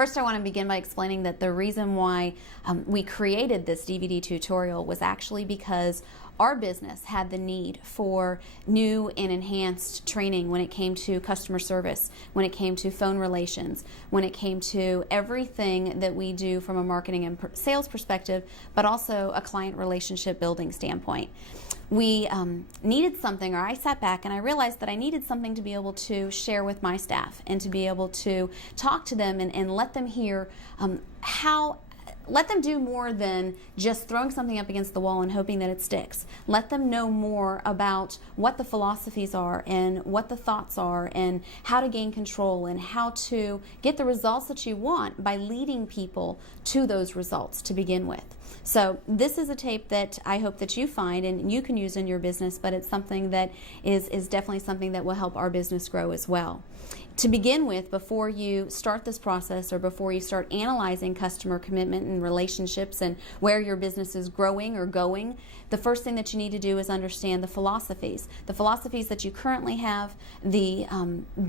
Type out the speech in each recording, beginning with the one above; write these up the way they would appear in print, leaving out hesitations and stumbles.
First, I want to begin by explaining that the reason why we created this DVD tutorial was actually because our business had the need for new and enhanced training when it came to customer service, when it came to phone relations, when it came to everything that we do from a marketing and sales perspective, but also a client relationship building standpoint. We needed something, or I sat back and I realized that I needed something to be able to share with my staff and to be able to talk to them and let them hear let them do more than just throwing something up against the wall and hoping that it sticks. Let them know more about what the philosophies are and what the thoughts are and how to gain control and how to get the results that you want by leading people to those results to begin with. So this is a tape that I hope that you find and you can use in your business, but it's something that is definitely something that will help our business grow as well. To begin with, before you start this process or before you start analyzing customer commitment and relationships and where your business is growing or going, the first thing that you need to do is understand the philosophies that you currently have, the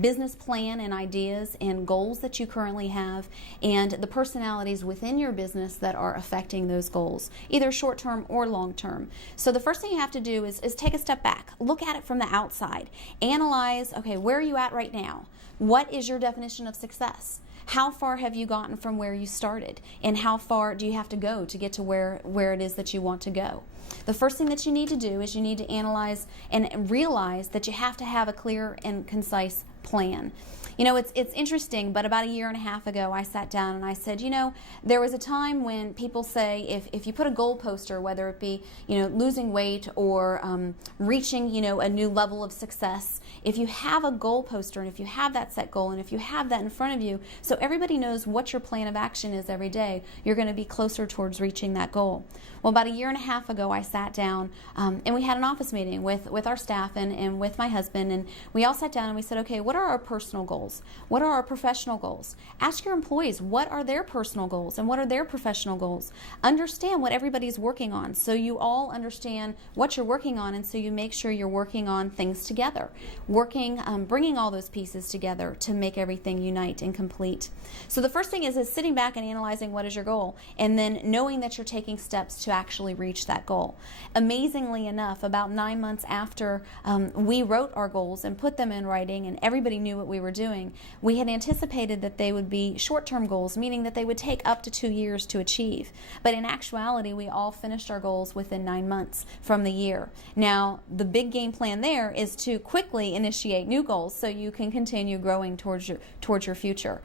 business plan and ideas and goals that you currently have, and the personalities within your business that are affecting those goals, either short-term or long-term. So the first thing you have to do is take a step back, look at it from the outside, analyze, okay, where are you at right now? What is your definition of success? How far have you gotten from where you started? And how far do you have to go to get to where it is that you want to go? The first thing that you need to do is you need to analyze and realize that you have to have a clear and concise plan. You know, it's interesting, but about 1.5 years ago, I sat down and I said, you know, there was a time when people say if you put a goal poster, whether it be, you know, losing weight or reaching, you know, a new level of success, if you have a goal poster and if you have that set goal and if you have that in front of you, so everybody knows what your plan of action is every day, you're going to be closer towards reaching that goal. Well, about 1.5 years ago, I sat down and we had an office meeting with our staff and with my husband, and we all sat down and we said, okay, what are our personal goals? What are our professional goals? Ask your employees what are their personal goals and what are their professional goals. Understand what everybody's working on so you all understand what you're working on, and so you make sure you're working on things together, bringing all those pieces together to make everything unite and complete. So the first thing is sitting back and analyzing what is your goal, and then knowing that you're taking steps to actually reach that goal. Amazingly enough, about 9 months after we wrote our goals and put them in writing and everybody knew what we were doing, we had anticipated that they would be short-term goals, meaning that they would take up to 2 years to achieve. But in actuality, we all finished our goals within 9 months from the year. Now, the big game plan there is to quickly initiate new goals so you can continue growing towards your future.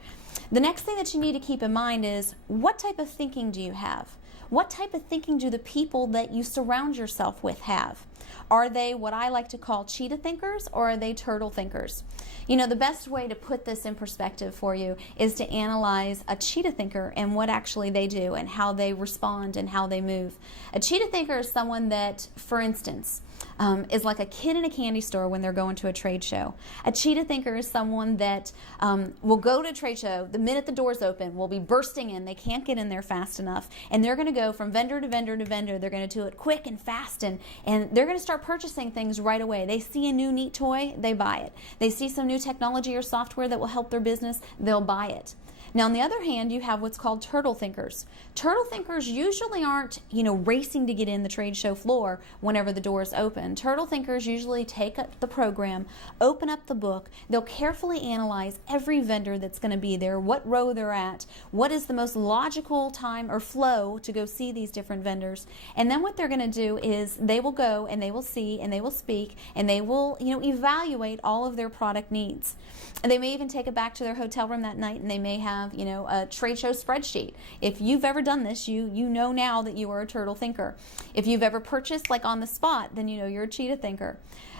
The next thing that you need to keep in mind is, what type of thinking do you have? What type of thinking do the people that you surround yourself with have? Are they what I like to call cheetah thinkers, or are they turtle thinkers? You know, the best way to put this in perspective for you is to analyze a cheetah thinker and what actually they do and how they respond and how they move. A cheetah thinker is someone that, for instance, is like a kid in a candy store when they're going to a trade show. A cheetah thinker is someone that will go to a trade show the minute the doors open, will be bursting in, they can't get in there fast enough, and they're going to go from vendor to vendor to vendor. They're going to do it quick and fast, and they're going to start purchasing things right away. They see a new neat toy, they buy it. They see some new technology or software that will help their business, they'll buy it. Now, on the other hand, you have what's called turtle thinkers. Turtle thinkers usually aren't, you know, racing to get in the trade show floor whenever the doors open. Turtle thinkers usually take up the program, open up the book, they'll carefully analyze every vendor that's going to be there, what row they're at, what is the most logical time or flow to go see these different vendors. And then what they're going to do is they will go and they will see and they will speak and they will, you know, evaluate all of their product needs. And they may even take it back to their hotel room that night, and they may have, you know, a trade show spreadsheet. If you've ever done this, you know now that you are a turtle thinker. If you've ever purchased like on the spot, then you know you're a cheetah thinker.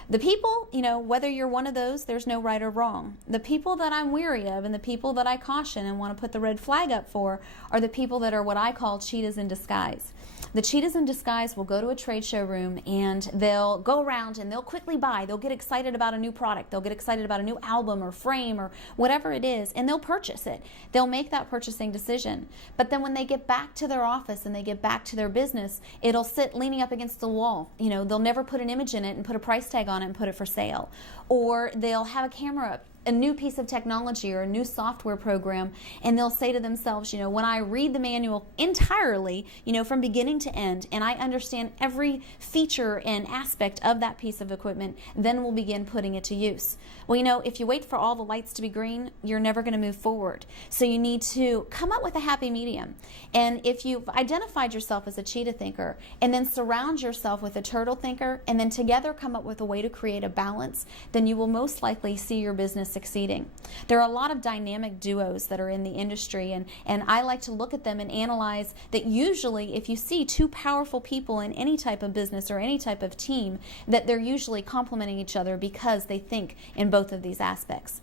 The people, you know, whether you're one of those, there's no right or wrong. The people that I'm weary of and the people that I caution and want to put the red flag up for are the people that are what I call cheetahs in disguise. The cheetahs in disguise will go to a trade show room and they'll go around and they'll quickly buy. They'll get excited about a new product. They'll get excited about a new album or frame or whatever it is, and they'll purchase it. They'll make that purchasing decision. But then when they get back to their office and they get back to their business, it'll sit leaning up against the wall. You know, they'll never put an image in it and put a price tag on it and put it for sale. Or they'll have a camera up a new piece of technology or a new software program, and they'll say to themselves, when I read the manual entirely, from beginning to end, and I understand every feature and aspect of that piece of equipment, then we'll begin putting it to use. Well, if you wait for all the lights to be green, you're never going to move forward. So you need to come up with a happy medium. And if you've identified yourself as a cheetah thinker, and then surround yourself with a turtle thinker, and then together come up with a way to create a balance, then you will most likely see your business succeeding. There are a lot of dynamic duos that are in the industry, and I like to look at them and analyze that usually if you see two powerful people in any type of business or any type of team, that they're usually complementing each other because they think in both of these aspects.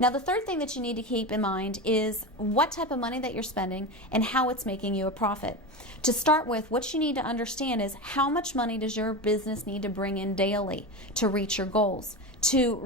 Now, the third thing that you need to keep in mind is what type of money that you're spending and how it's making you a profit. To start with, what you need to understand is how much money does your business need to bring in daily to reach your goals, to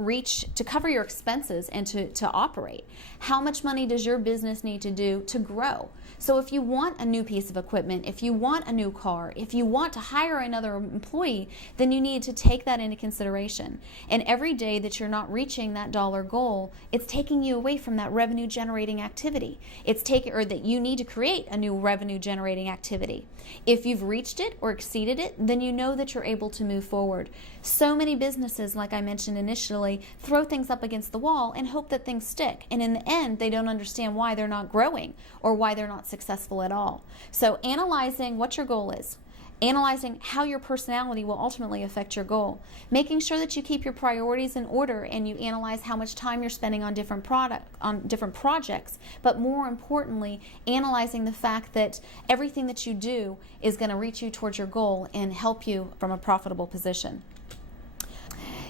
cover your expenses and to operate. How much money does your business need to do to grow? So if you want a new piece of equipment, if you want a new car, if you want to hire another employee, then you need to take that into consideration. And every day that you're not reaching that dollar goal, it's taking you away from that revenue generating activity. Or that you need to create a new revenue generating activity. If you've reached it or exceeded it, then you know that you're able to move forward. So many businesses, like I mentioned initially, throw things up against the wall and hope that things stick. And in the end, they don't understand why they're not growing or why they're not successful at all. So analyzing what your goal is, analyzing how your personality will ultimately affect your goal, making sure that you keep your priorities in order and you analyze how much time you're spending on different projects, but more importantly, analyzing the fact that everything that you do is going to reach you towards your goal and help you from a profitable position.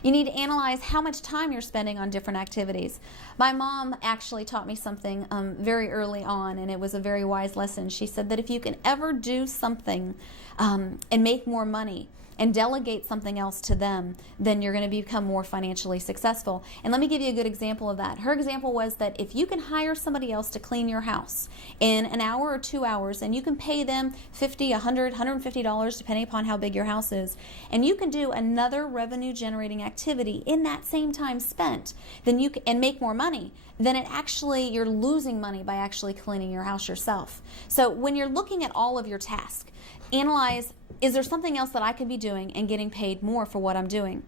You need to analyze how much time you're spending on different activities. My mom actually taught me something very early on, and it was a very wise lesson. She said that if you can ever do something and make more money and delegate something else to them, then you're going to become more financially successful. And let me give you a good example of that. Her example was that if you can hire somebody else to clean your house in an hour or 2 hours, and you can pay them $50, $100, $150, depending upon how big your house is, and you can do another revenue generating activity in that same time spent, then you can, and make more money, then you're losing money by actually cleaning your house yourself. So when you're looking at all of your tasks, analyze, is there something else that I could be doing and getting paid more for what I'm doing?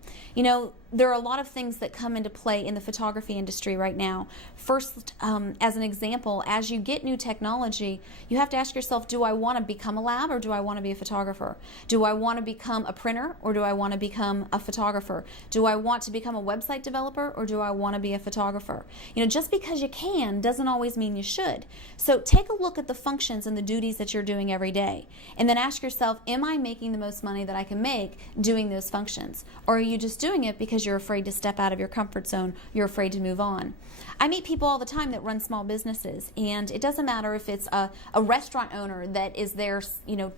There are a lot of things that come into play in the photography industry right now. First, as an example, as you get new technology, you have to ask yourself, do I want to become a lab or do I want to be a photographer? Do I want to become a printer or do I want to become a photographer? Do I want to become a website developer or do I want to be a photographer? Just because you can doesn't always mean you should. So take a look at the functions and the duties that you're doing every day, and then ask yourself, am I making the most money that I can make doing those functions? Or are you just doing it because you're afraid to step out of your comfort zone, you're afraid to move on? I meet people all the time that run small businesses, and it doesn't matter if it's a restaurant owner that is there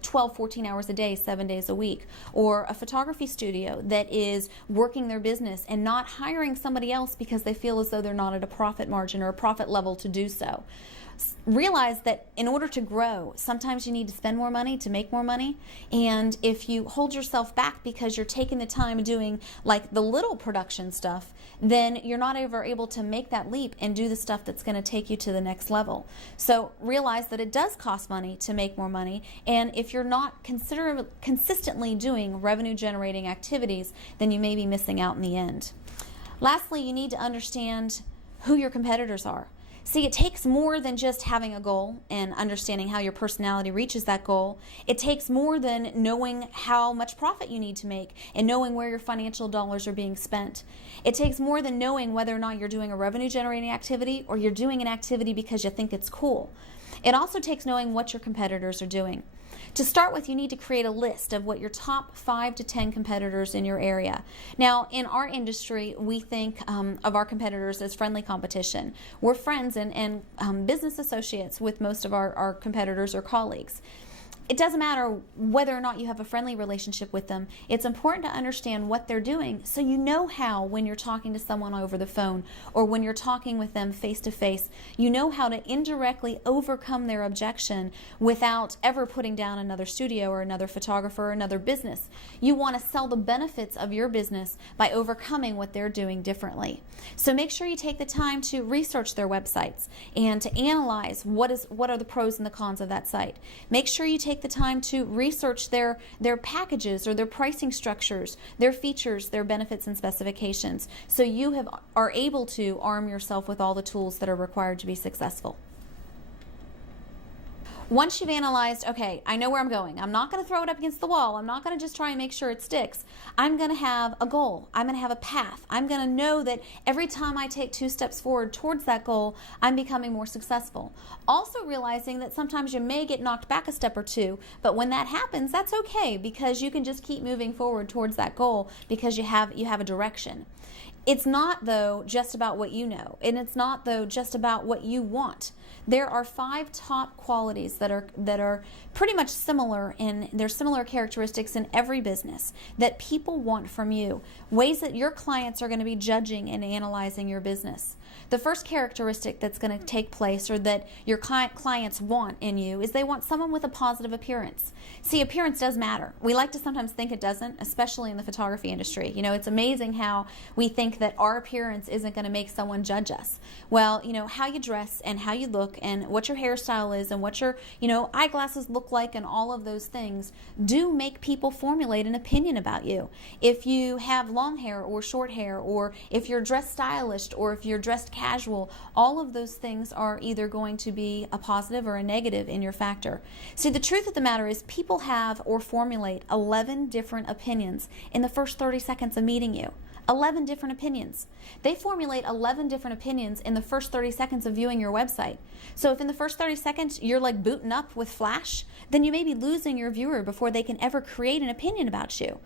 12, 14 hours a day, 7 days a week, or a photography studio that is working their business and not hiring somebody else because they feel as though they're not at a profit margin or a profit level to do so. Realize that in order to grow, sometimes you need to spend more money to make more money. And if you hold yourself back because you're taking the time doing like the little production stuff, then you're not ever able to make that leap and do the stuff that's going to take you to the next level. So realize that it does cost money to make more money. And if you're not consistently doing revenue generating activities, then you may be missing out in the end. Lastly, you need to understand who your competitors are. See, it takes more than just having a goal and understanding how your personality reaches that goal. It takes more than knowing how much profit you need to make and knowing where your financial dollars are being spent. It takes more than knowing whether or not you're doing a revenue generating activity or you're doing an activity because you think it's cool. It also takes knowing what your competitors are doing. To start with, you need to create a list of what your top 5 to 10 competitors in your area. Now, in our industry, we think of our competitors as friendly competition. We're friends and business associates with most of our competitors or colleagues. it doesn't matter whether or not you have a friendly relationship with them. It's important to understand what they're doing so you know how, when you're talking to someone over the phone or when you're talking with them face to face, you know how to indirectly overcome their objection without ever putting down another studio or another photographer or another business. You want to sell the benefits of your business by overcoming what they're doing differently. So make sure you take the time to research their websites and to analyze what are the pros and the cons of that site. Make sure you take the time to research their packages or their pricing structures, their features, their benefits and specifications, so you are able to arm yourself with all the tools that are required to be successful. Once you've analyzed, okay, I know where I'm going. I'm not going to throw it up against the wall. I'm not going to just try and make sure it sticks. I'm going to have a goal. I'm going to have a path. I'm going to know that every time I take 2 steps forward towards that goal, I'm becoming more successful. Also realizing that sometimes you may get knocked back a step or 2, but when that happens, that's okay, because you can just keep moving forward towards that goal because you have a direction. It's not, though, just about what you know, and it's not, though, just about what you want. There are 5 top qualities that are pretty much similar, and there's similar characteristics in every business that people want from you, ways that your clients are going to be judging and analyzing your business. The first characteristic that's going to take place, or that your clients want in you, is they want someone with a positive appearance. See, appearance does matter. We like to sometimes think it doesn't, especially in the photography industry. You know, it's amazing how we think that our appearance isn't going to make someone judge us. Well, you know, how you dress and how you look and what your hairstyle is and what your, eyeglasses look like and all of those things do make people formulate an opinion about you. If you have long hair or short hair, or if you're dressed stylish or if you're dressed casual, all of those things are either going to be a positive or a negative in your factor. See, the truth of the matter is people have or formulate 11 different opinions in the first 30 seconds of meeting you. 11 different opinions. They formulate 11 different opinions in the first 30 seconds of viewing your website. So if in the first 30 seconds you're like booting up with flash, then you may be losing your viewer before they can ever create an opinion about you.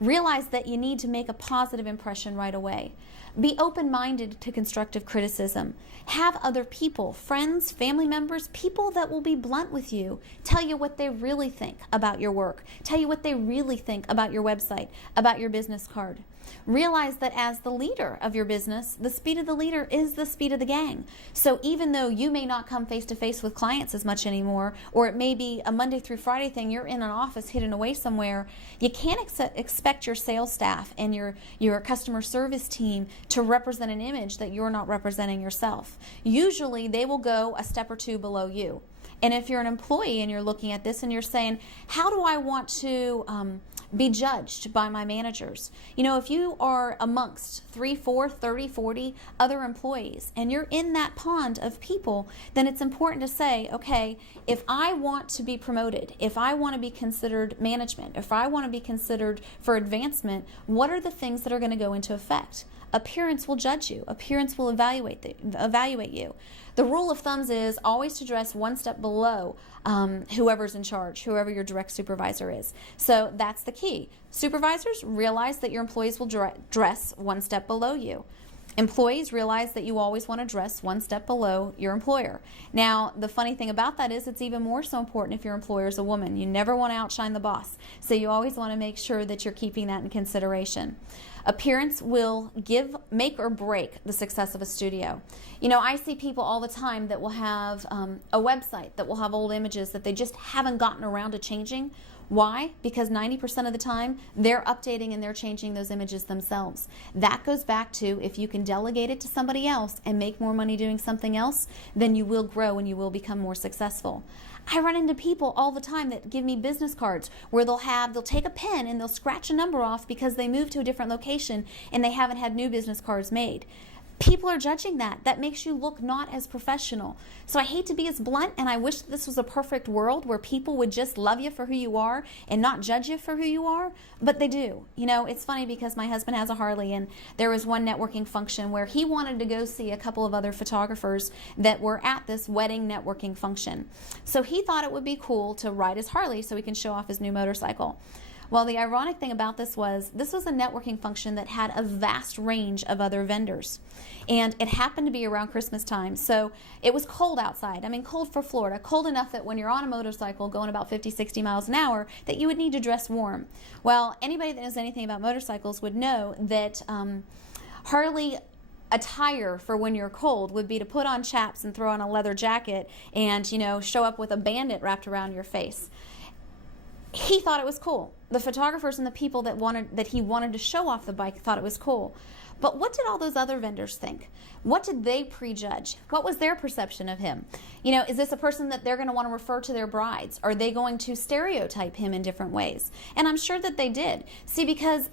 Realize that you need to make a positive impression right away. Be open-minded to constructive criticism. Have other people, friends, family members, people that will be blunt with you, tell you what they really think about your work, tell you what they really think about your website, about your business card. Realize that as the leader of your business, the speed of the leader is the speed of the gang. So even though you may not come face to face with clients as much anymore, or it may be a Monday through Friday thing, you're in an office hidden away somewhere, you can't expect your sales staff and your customer service team to represent an image that you're not representing yourself. Usually they will go a step or 2 below you. And if you're an employee and you're looking at this and you're saying, how do I want to be judged by my managers? You know, if you are amongst 3, 4, 30, 40 other employees and you're in that pond of people, then it's important to say, okay, if I want to be promoted, if I want to be considered management, if I want to be considered for advancement, what are the things that are going to go into effect? Appearance will judge you. Appearance will evaluate you. The rule of thumbs is always to dress 1 step below whoever's in charge, whoever your direct supervisor is. So that's the key. Supervisors, realize that your employees will dress 1 step below you. Employees, realize that you always want to dress 1 step below your employer. Now, the funny thing about that is it's even more so important if your employer is a woman. You never want to outshine the boss. So you always want to make sure that you're keeping that in consideration. Appearance will make or break the success of a studio. You know, I see people all the time that will have a website that will have old images that they just haven't gotten around to changing. Why? Because 90% of the time, they're updating and they're changing those images themselves. That goes back to, if you can delegate it to somebody else and make more money doing something else, then you will grow and you will become more successful. I run into people all the time that give me business cards where they'll take a pen and they'll scratch a number off because they moved to a different location and they haven't had new business cards made. People are judging that. That makes you look not as professional. So I hate to be as blunt, and I wish this was a perfect world where people would just love you for who you are and not judge you for who you are, but they do. You know, it's funny because my husband has a Harley, and there was one networking function where he wanted to go see a couple of other photographers that were at this wedding networking function. So he thought it would be cool to ride his Harley so he can show off his new motorcycle. Well, the ironic thing about this was a networking function that had a vast range of other vendors. And it happened to be around Christmas time, so it was cold outside. I mean, cold for Florida, cold enough that when you're on a motorcycle going about 50, 60 miles an hour, that you would need to dress warm. Well, anybody that knows anything about motorcycles would know that Harley attire for when you're cold would be to put on chaps and throw on a leather jacket and, you know, show up with a bandit wrapped around your face. He thought it was cool. The photographers and the people that he wanted to show off the bike thought it was cool. But what did all those other vendors think? What did they prejudge? What was their perception of him? You know, is this a person that they're going to want to refer to their brides? Are they going to stereotype him in different ways? And I'm sure that they did. See, because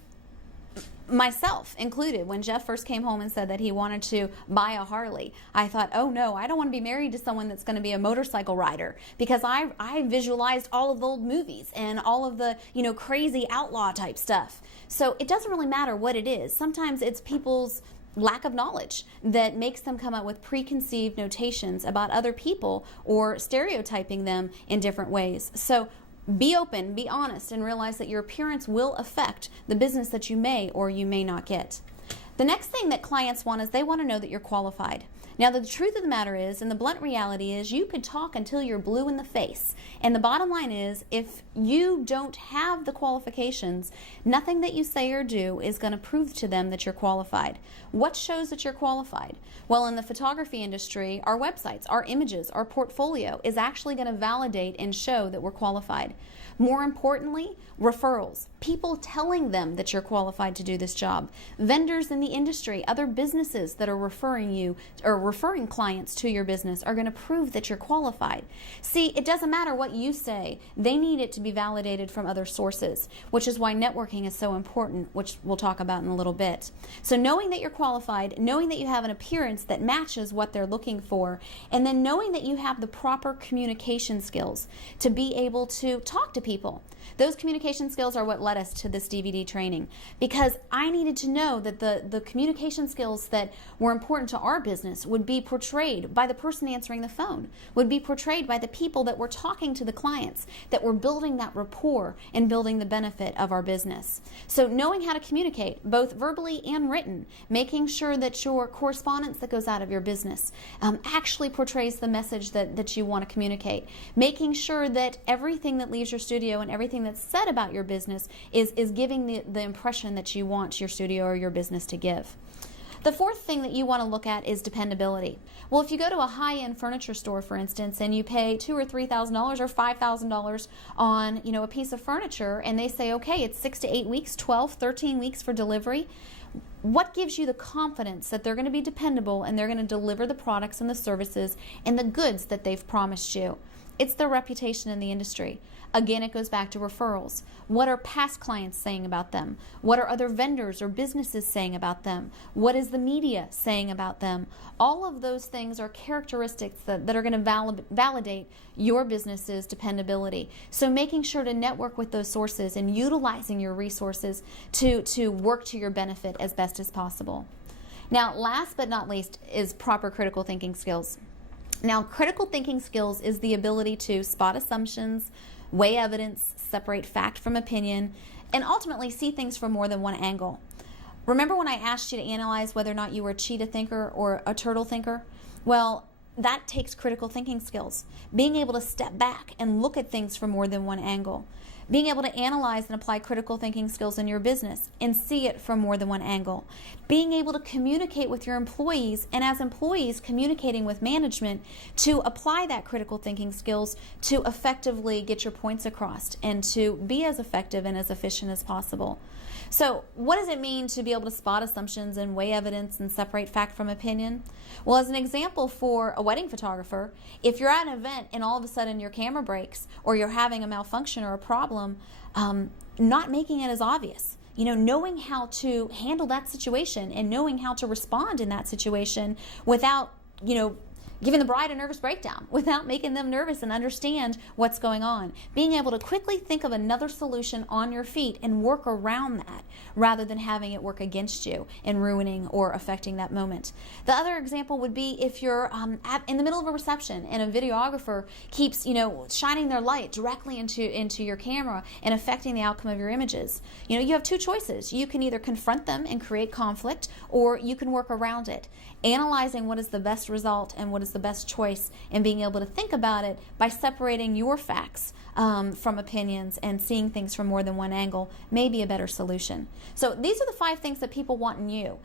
myself included, when Jeff first came home and said that he wanted to buy a Harley, I thought, oh no, I don't want to be married to someone that's going to be a motorcycle rider, because I visualized all of the old movies and all of the, you know, crazy outlaw type stuff. So it doesn't really matter what it is. Sometimes it's people's lack of knowledge that makes them come up with preconceived notations about other people or stereotyping them in different ways. So be open, be honest, and realize that your appearance will affect the business that you may or you may not get. The next thing that clients want is they want to know that you're qualified. Now, the truth of the matter is, and the blunt reality is, you could talk until you're blue in the face. And the bottom line is, if you don't have the qualifications, nothing that you say or do is going to prove to them that you're qualified. What shows that you're qualified? Well, in the photography industry, our websites, our images, our portfolio is actually going to validate and show that we're qualified. More importantly, referrals, people telling them that you're qualified to do this job, vendors in the industry, other businesses that are referring you or referring clients to your business are going to prove that you're qualified. See, it doesn't matter what you say, they need it to be validated from other sources, which is why networking is so important, which we'll talk about in a little bit. So knowing that you're qualified, knowing that you have an appearance that matches what they're looking for, and then knowing that you have the proper communication skills to be able to talk to people. Those communication skills are what led us to this DVD training, because I needed to know that the communication skills that were important to our business would be portrayed by the person answering the phone, would be portrayed by the people that were talking to the clients, that were building that rapport and building the benefit of our business. So knowing how to communicate, both verbally and written, making sure that your correspondence that goes out of your business actually portrays the message that you want to communicate, making sure that everything that leaves your studio and everything that's said about your business is giving the impression that you want your studio or your business to give. The fourth thing that you want to look at is dependability. Well, if you go to a high-end furniture store, for instance, and you pay $2,000 or $3,000 or $5,000 on, you know, a piece of furniture, and they say, okay, it's 6 to 8 weeks, 12, 13 weeks for delivery, what gives you the confidence that they're going to be dependable and they're going to deliver the products and the services and the goods that they've promised you? It's their reputation in the industry. Again, it goes back to referrals. What are past clients saying about them? What are other vendors or businesses saying about them? What is the media saying about them? All of those things are characteristics that are going to validate your business's dependability. So making sure to network with those sources and utilizing your resources to work to your benefit as best as possible. Now, last but not least is proper critical thinking skills. Now, critical thinking skills is the ability to spot assumptions, weigh evidence, separate fact from opinion, and ultimately see things from more than one angle. Remember when I asked you to analyze whether or not you were a cheetah thinker or a turtle thinker? Well, that takes critical thinking skills. Being able to step back and look at things from more than one angle. Being able to analyze and apply critical thinking skills in your business and see it from more than one angle. Being able to communicate with your employees, and as employees communicating with management to apply that critical thinking skills to effectively get your points across and to be as effective and as efficient as possible. So what does it mean to be able to spot assumptions and weigh evidence and separate fact from opinion? Well, as an example for a wedding photographer, if you're at an event and all of a sudden your camera breaks or you're having a malfunction or a problem, not making it as obvious. You know, knowing how to handle that situation and knowing how to respond in that situation without, you know, giving the bride a nervous breakdown without making them nervous and understand what's going on. Being able to quickly think of another solution on your feet and work around that rather than having it work against you and ruining or affecting that moment. The other example would be if you're in the middle of a reception and a videographer keeps, shining their light directly into your camera and affecting the outcome of your images. You have two choices. You can either confront them and create conflict, or you can work around it. Analyzing what is the best result and what is the best choice, and being able to think about it by separating your facts from opinions and seeing things from more than one angle may be a better solution. So these are the 5 things that people want in you.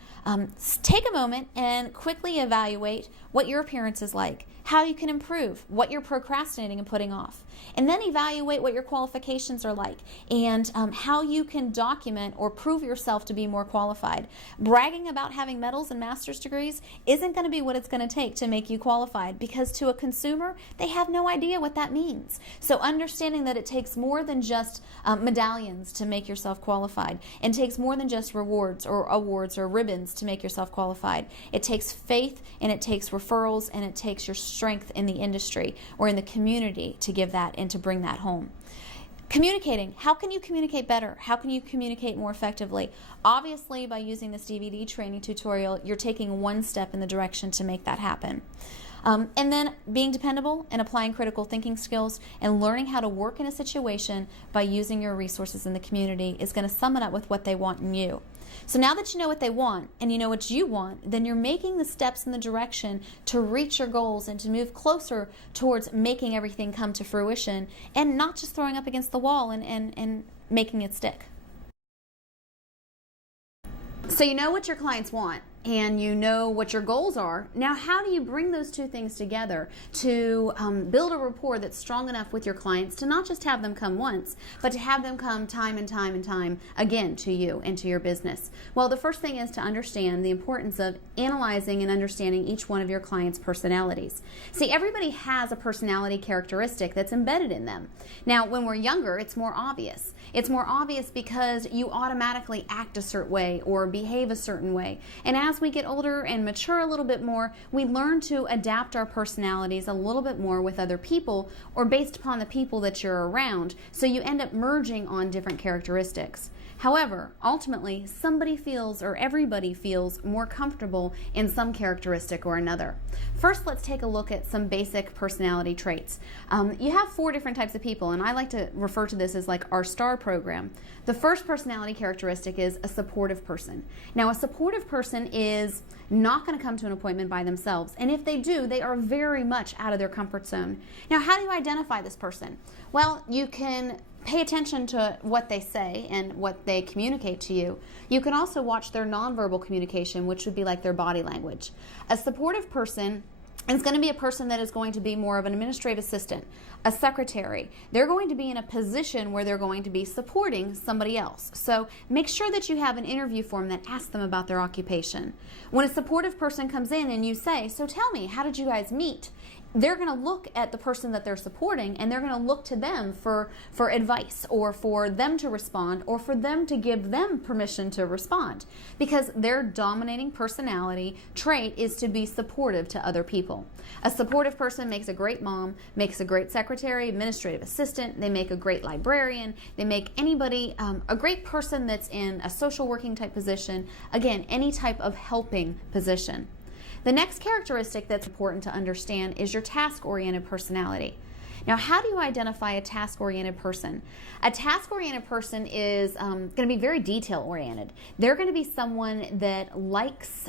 Take a moment and quickly evaluate what your appearance is like, how you can improve, what you're procrastinating and putting off, and then evaluate what your qualifications are like and how you can document or prove yourself to be more qualified. Bragging about having medals and master's degrees isn't going to be what it's going to take to make you qualified, because to a consumer, they have no idea what that means. So understanding that it takes more than just medallions to make yourself qualified, and takes more than just rewards or awards or ribbons to make yourself qualified. It takes faith, and it takes referrals, and it takes your strength in the industry or in the community to give that and to bring that home. Communicating. How can you communicate better? How can you communicate more effectively? Obviously, by using this DVD training tutorial, you're taking one step in the direction to make that happen. And then being dependable and applying critical thinking skills and learning how to work in a situation by using your resources in the community is going to sum it up with what they want in you. So now that you know what they want and you know what you want, then you're making the steps in the direction to reach your goals and to move closer towards making everything come to fruition, and not just throwing up against the wall and making it stick. So you know what your clients want, and you know what your goals are. Now, how do you bring those two things together to build a rapport that's strong enough with your clients to not just have them come once, but to have them come time and time and time again to you and to your business? Well, the first thing is to understand the importance of analyzing and understanding each one of your clients' personalities. See, everybody has a personality characteristic that's embedded in them. Now, when we're younger, it's more obvious. It's more obvious because you automatically act a certain way or behave a certain way. And as we get older and mature a little bit more, we learn to adapt our personalities a little bit more with other people, or based upon the people that you're around. So you end up merging on different characteristics. However, ultimately, somebody feels, or everybody feels, more comfortable in some characteristic or another. First, let's take a look at some basic personality traits. You have 4 different types of people, and I like to refer to this as like our STAR program. The first personality characteristic is a supportive person. Now, a supportive person is not going to come to an appointment by themselves, and if they do, they are very much out of their comfort zone. Now, how do you identify this person? Well, you can pay attention to what they say and what they communicate to you. You can also watch their nonverbal communication, which would be like their body language. A supportive person is going to be a person that is going to be more of an administrative assistant, a secretary. They're going to be in a position where they're going to be supporting somebody else. So make sure that you have an interview form that asks them about their occupation. When a supportive person comes in and you say, "So tell me, how did you guys meet?" they're going to look at the person that they're supporting, and they're going to look to them for advice, or for them to respond, or for them to give them permission to respond, because their dominating personality trait is to be supportive to other people. A supportive person makes a great mom, makes a great secretary, administrative assistant, they make a great librarian, they make anybody a great person that's in a social working type position, again, any type of helping position. The next characteristic that's important to understand is your task-oriented personality. Now, how do you identify a task-oriented person? A task-oriented person is going to be very detail-oriented. They're going to be someone that likes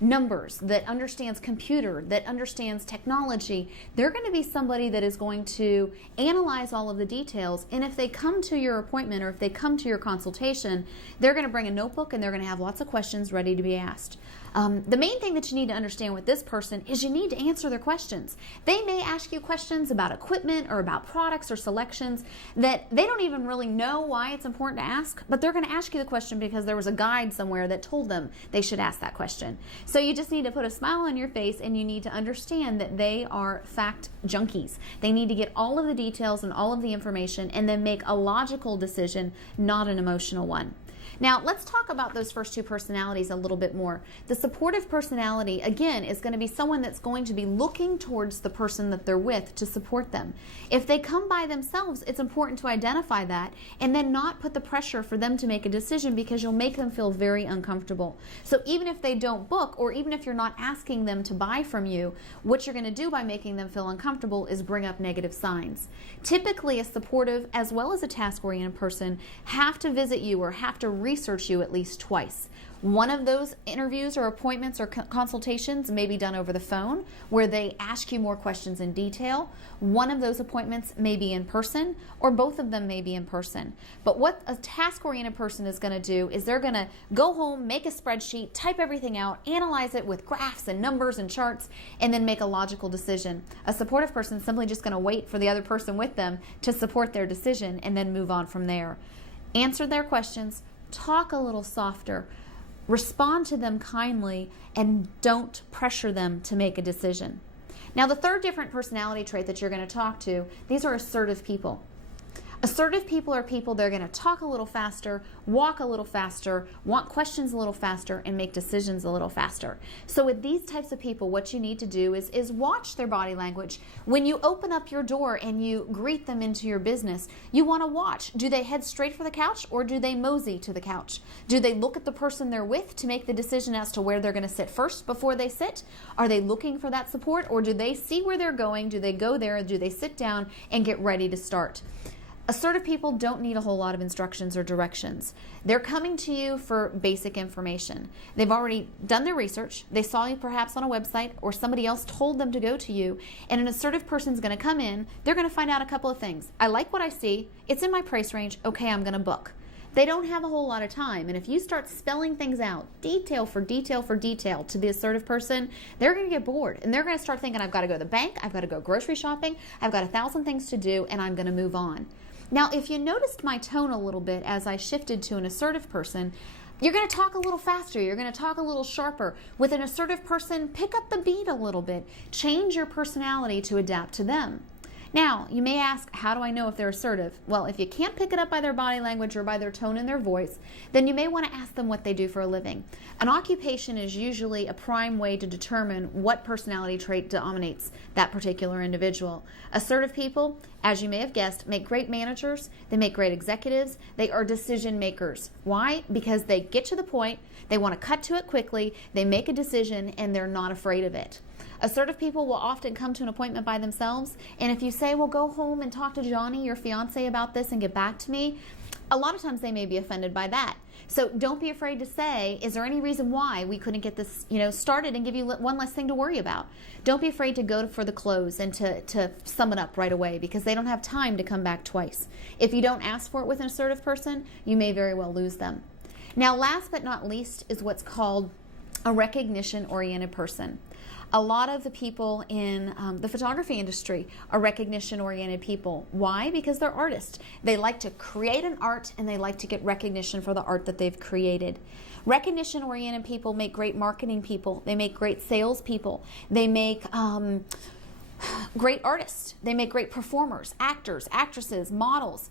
numbers, that understands computer, that understands technology. They're going to be somebody that is going to analyze all of the details, and if they come to your appointment or if they come to your consultation, they're going to bring a notebook and they're going to have lots of questions ready to be asked. The main thing that you need to understand with this person is you need to answer their questions. They may ask you questions about equipment or about products or selections that they don't even really know why it's important to ask, but they're going to ask you the question because there was a guide somewhere that told them they should ask that question. So you just need to put a smile on your face, and you need to understand that they are fact junkies. They need to get all of the details and all of the information and then make a logical decision, not an emotional one. Now, let's talk about those first two personalities a little bit more. The supportive personality, again, is going to be someone that's going to be looking towards the person that they're with to support them. If they come by themselves, it's important to identify that and then not put the pressure for them to make a decision, because you'll make them feel very uncomfortable. So even if they don't book, or even if you're not asking them to buy from you, what you're going to do by making them feel uncomfortable is bring up negative signs. Typically, a supportive as well as a task-oriented person have to visit you or have to research you at least twice. One of those interviews or appointments or consultations may be done over the phone, where they ask you more questions in detail. One of those appointments may be in person, or both of them may be in person. But what a task-oriented person is going to do is they're going to go home, make a spreadsheet, type everything out, analyze it with graphs and numbers and charts, and then make a logical decision. A supportive person is simply just going to wait for the other person with them to support their decision and then move on from there. Answer their questions, talk a little softer, respond to them kindly, and don't pressure them to make a decision. Now, the third different personality trait that you're going to talk to, these are assertive people. Assertive people are people that are going to talk a little faster, walk a little faster, want questions a little faster, and make decisions a little faster. So with these types of people, what you need to do is watch their body language. When you open up your door and you greet them into your business, you want to watch. Do they head straight for the couch, or do they mosey to the couch? Do they look at the person they're with to make the decision as to where they're going to sit first before they sit? Are they looking for that support, or do they see where they're going? Do they go there? Do they sit down and get ready to start? Assertive people don't need a whole lot of instructions or directions. They're coming to you for basic information. They've already done their research. They saw you perhaps on a website, or somebody else told them to go to you. And an assertive person is going to come in. They're going to find out a couple of things. I like what I see. It's in my price range. Okay, I'm going to book. They don't have a whole lot of time. And if you start spelling things out, detail for detail for detail, to the assertive person, they're going to get bored. And they're going to start thinking, I've got to go to the bank. I've got to go grocery shopping. I've got 1,000 things to do, and I'm going to move on. Now, if you noticed my tone a little bit as I shifted to an assertive person, you're going to talk a little faster. You're going to talk a little sharper. With an assertive person, pick up the beat a little bit. Change your personality to adapt to them. Now, you may ask, how do I know if they're assertive? Well, if you can't pick it up by their body language or by their tone in their voice, then you may want to ask them what they do for a living. An occupation is usually a prime way to determine what personality trait dominates that particular individual. Assertive people, as you may have guessed, make great managers. They make great executives. They are decision makers. Why? Because they get to the point, they want to cut to it quickly, they make a decision, and they're not afraid of it. Assertive people will often come to an appointment by themselves, and if you say, well, go home and talk to Johnny, your fiance, about this and get back to me, a lot of times they may be offended by that. So don't be afraid to say, is there any reason why we couldn't get this started and give you one less thing to worry about? Don't be afraid to go for the close and to sum it up right away, because they don't have time to come back twice. If you don't ask for it with an assertive person, you may very well lose them. Now, last but not least is what's called a recognition-oriented person. A lot of the people in the photography industry are recognition-oriented people. Why? Because they're artists. They like to create an art, and they like to get recognition for the art that they've created. Recognition-oriented people make great marketing people. They make great sales people. They make great artists. They make great performers, actors, actresses, models.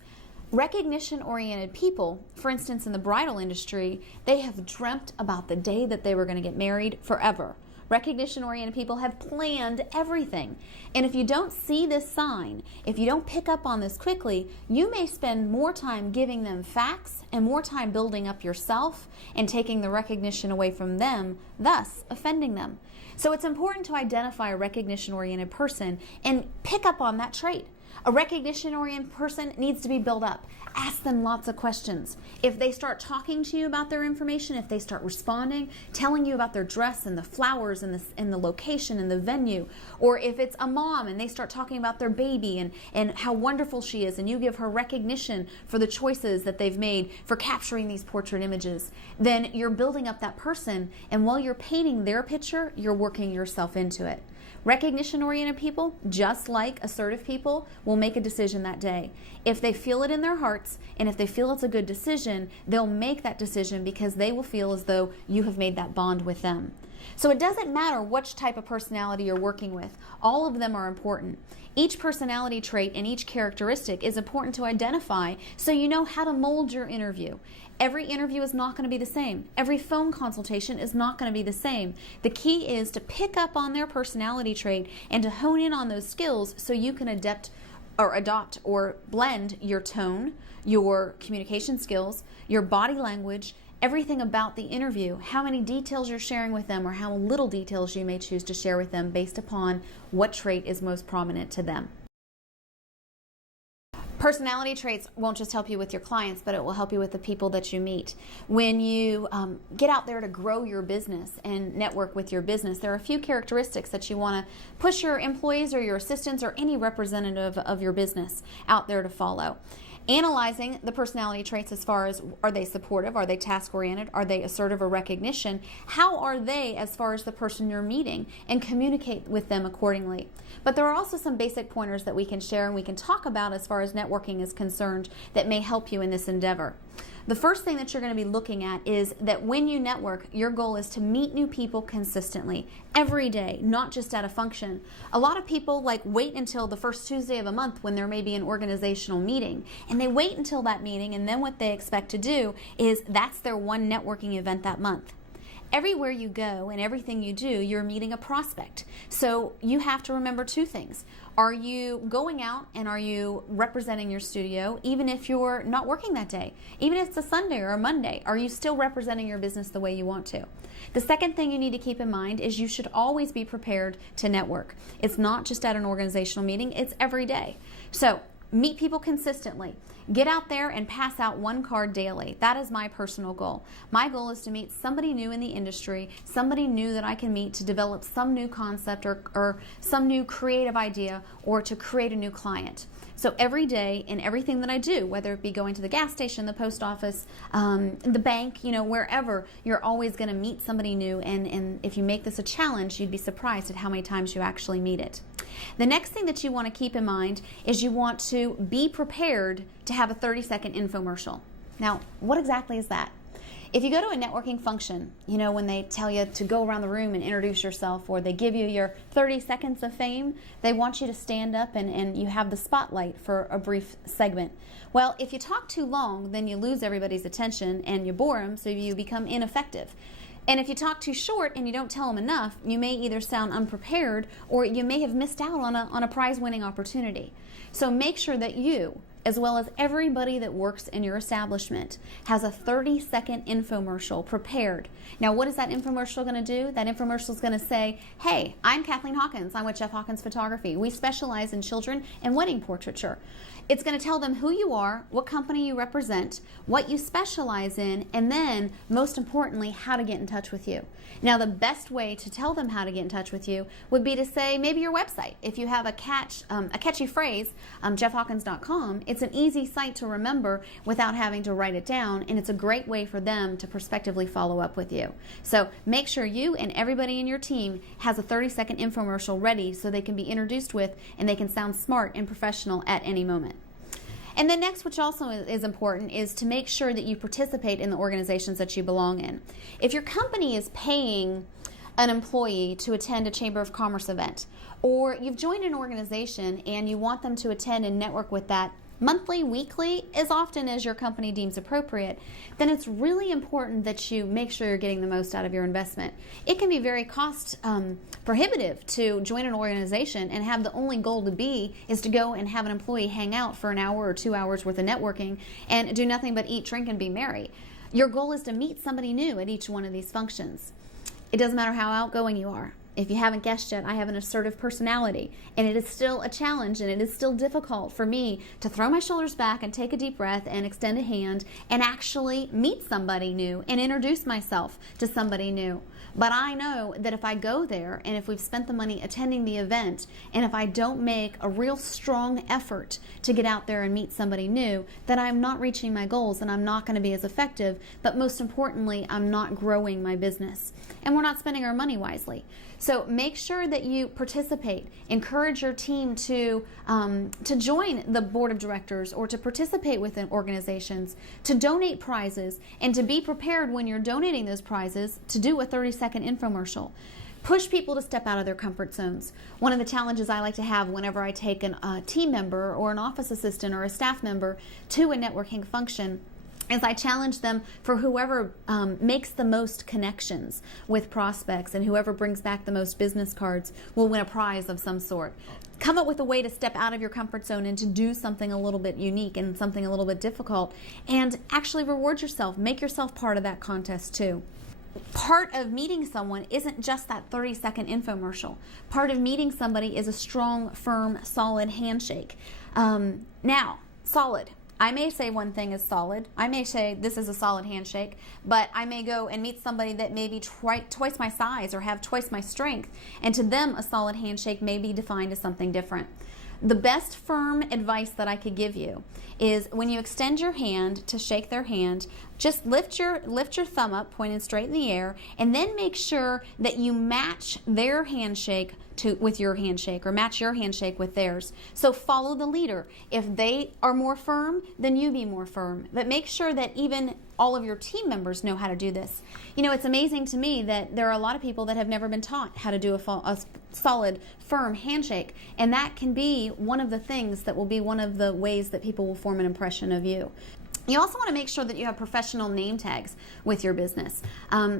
Recognition-oriented people, for instance, in the bridal industry, they have dreamt about the day that they were going to get married forever. Recognition-oriented people have planned everything. And if you don't see this sign, if you don't pick up on this quickly, you may spend more time giving them facts and more time building up yourself and taking the recognition away from them, thus offending them. So it's important to identify a recognition-oriented person and pick up on that trait. A recognition-oriented person needs to be built up. Ask them lots of questions. If they start talking to you about their information, if they start responding, telling you about their dress and the flowers and the location and the venue, or if it's a mom and they start talking about their baby and how wonderful she is, and you give her recognition for the choices that they've made for capturing these portrait images, then you're building up that person, and while you're painting their picture, you're working yourself into it. Recognition-oriented people, just like assertive people, will make a decision that day. If they feel it in their hearts, and if they feel it's a good decision, they'll make that decision because they will feel as though you have made that bond with them. So it doesn't matter which type of personality you're working with. All of them are important. Each personality trait and each characteristic is important to identify so you know how to mold your interview. Every interview is not going to be the same. Every phone consultation is not going to be the same. The key is to pick up on their personality trait and to hone in on those skills so you can adopt or blend your tone, your communication skills, your body language, everything about the interview, how many details you're sharing with them or how little details you may choose to share with them based upon what trait is most prominent to them. Personality traits won't just help you with your clients, but it will help you with the people that you meet. When you get out there to grow your business and network with your business, there are a few characteristics that you want to push your employees or your assistants or any representative of your business out there to follow. Analyzing the personality traits as far as, are they supportive, are they task-oriented, are they assertive or recognition, how are they as far as the person you're meeting, and communicate with them accordingly. But there are also some basic pointers that we can share and we can talk about as far as networking is concerned that may help you in this endeavor. The first thing that you're going to be looking at is that when you network, your goal is to meet new people consistently, every day, not just at a function. A lot of people wait until the first Tuesday of a month when there may be an organizational meeting, and they wait until that meeting, and then what they expect to do is that's their one networking event that month. Everywhere you go and everything you do, you're meeting a prospect. So you have to remember two things. Are you going out and are you representing your studio even if you're not working that day? Even if it's a Sunday or a Monday, are you still representing your business the way you want to? The second thing you need to keep in mind is you should always be prepared to network. It's not just at an organizational meeting, it's every day. So meet people consistently. Get out there and pass out one card daily. That is my personal goal. My goal is to meet somebody new in the industry, somebody new that I can meet to develop some new concept or some new creative idea or to create a new client. So every day in everything that I do, whether it be going to the gas station, the post office, the bank, wherever, you're always going to meet somebody new. And if you make this a challenge, you'd be surprised at how many times you actually meet it. The next thing that you want to keep in mind is you want to be prepared to have a 30-second infomercial. Now, what exactly is that? If you go to a networking function, when they tell you to go around the room and introduce yourself, or they give you your 30 seconds of fame, they want you to stand up and you have the spotlight for a brief segment. Well, if you talk too long, then you lose everybody's attention and you bore them, so you become ineffective. And if you talk too short and you don't tell them enough, you may either sound unprepared or you may have missed out on a prize-winning opportunity. So make sure that you, as well as everybody that works in your establishment, has a 30-second infomercial prepared. Now, what is that infomercial going to do? That infomercial is going to say, hey, I'm Kathleen Hawkins. I'm with Jeff Hawkins Photography. We specialize in children and wedding portraiture. It's going to tell them who you are, what company you represent, what you specialize in, and then, most importantly, how to get in touch with you. Now, the best way to tell them how to get in touch with you would be to say maybe your website. If you have a catchy phrase, jeffhawkins.com, it's an easy site to remember without having to write it down, and it's a great way for them to prospectively follow up with you. So make sure you and everybody in your team has a 30-second infomercial ready so they can be introduced with and they can sound smart and professional at any moment. And then next, which also is important, is to make sure that you participate in the organizations that you belong in. If your company is paying an employee to attend a Chamber of Commerce event, or you've joined an organization and you want them to attend and network with that monthly, weekly, as often as your company deems appropriate, then it's really important that you make sure you're getting the most out of your investment. It can be very cost prohibitive to join an organization and have the only goal to be is to go and have an employee hang out for an hour or 2 hours worth of networking and do nothing but eat, drink, and be merry. Your goal is to meet somebody new at each one of these functions. It doesn't matter how outgoing you are. If you haven't guessed yet, I have an assertive personality, and it is still a challenge, and it is still difficult for me to throw my shoulders back and take a deep breath and extend a hand and actually meet somebody new and introduce myself to somebody new. But I know that if I go there and if we've spent the money attending the event and if I don't make a real strong effort to get out there and meet somebody new, that I'm not reaching my goals and I'm not going to be as effective, but most importantly, I'm not growing my business. And we're not spending our money wisely. So make sure that you participate. Encourage your team to join the board of directors or to participate within organizations, to donate prizes, and to be prepared when you're donating those prizes to do a 30-second 30-second infomercial. Push people to step out of their comfort zones. One of the challenges I like to have whenever I take a team member or an office assistant or a staff member to a networking function is I challenge them for whoever makes the most connections with prospects and whoever brings back the most business cards will win a prize of some sort. Come up with a way to step out of your comfort zone and to do something a little bit unique and something a little bit difficult, and actually reward yourself. Make yourself part of that contest too. Part of meeting someone isn't just that 30-second infomercial. Part of meeting somebody is a strong, firm, solid handshake. Now, solid. I may say one thing is solid. I may say this is a solid handshake, but I may go and meet somebody that may be twice my size or have twice my strength, and to them a solid handshake may be defined as something different. The best firm advice that I could give you is when you extend your hand to shake their hand, just lift your thumb up, pointed straight in the air, and then make sure that you match their handshake with your handshake, or match your handshake with theirs. So follow the leader. If they are more firm, then you be more firm. But make sure that even all of your team members know how to do this. You know, it's amazing to me that there are a lot of people that have never been taught how to do a solid, firm handshake. And that can be one of the things that will be one of the ways that people will form an impression of you. You also want to make sure that you have professional name tags with your business.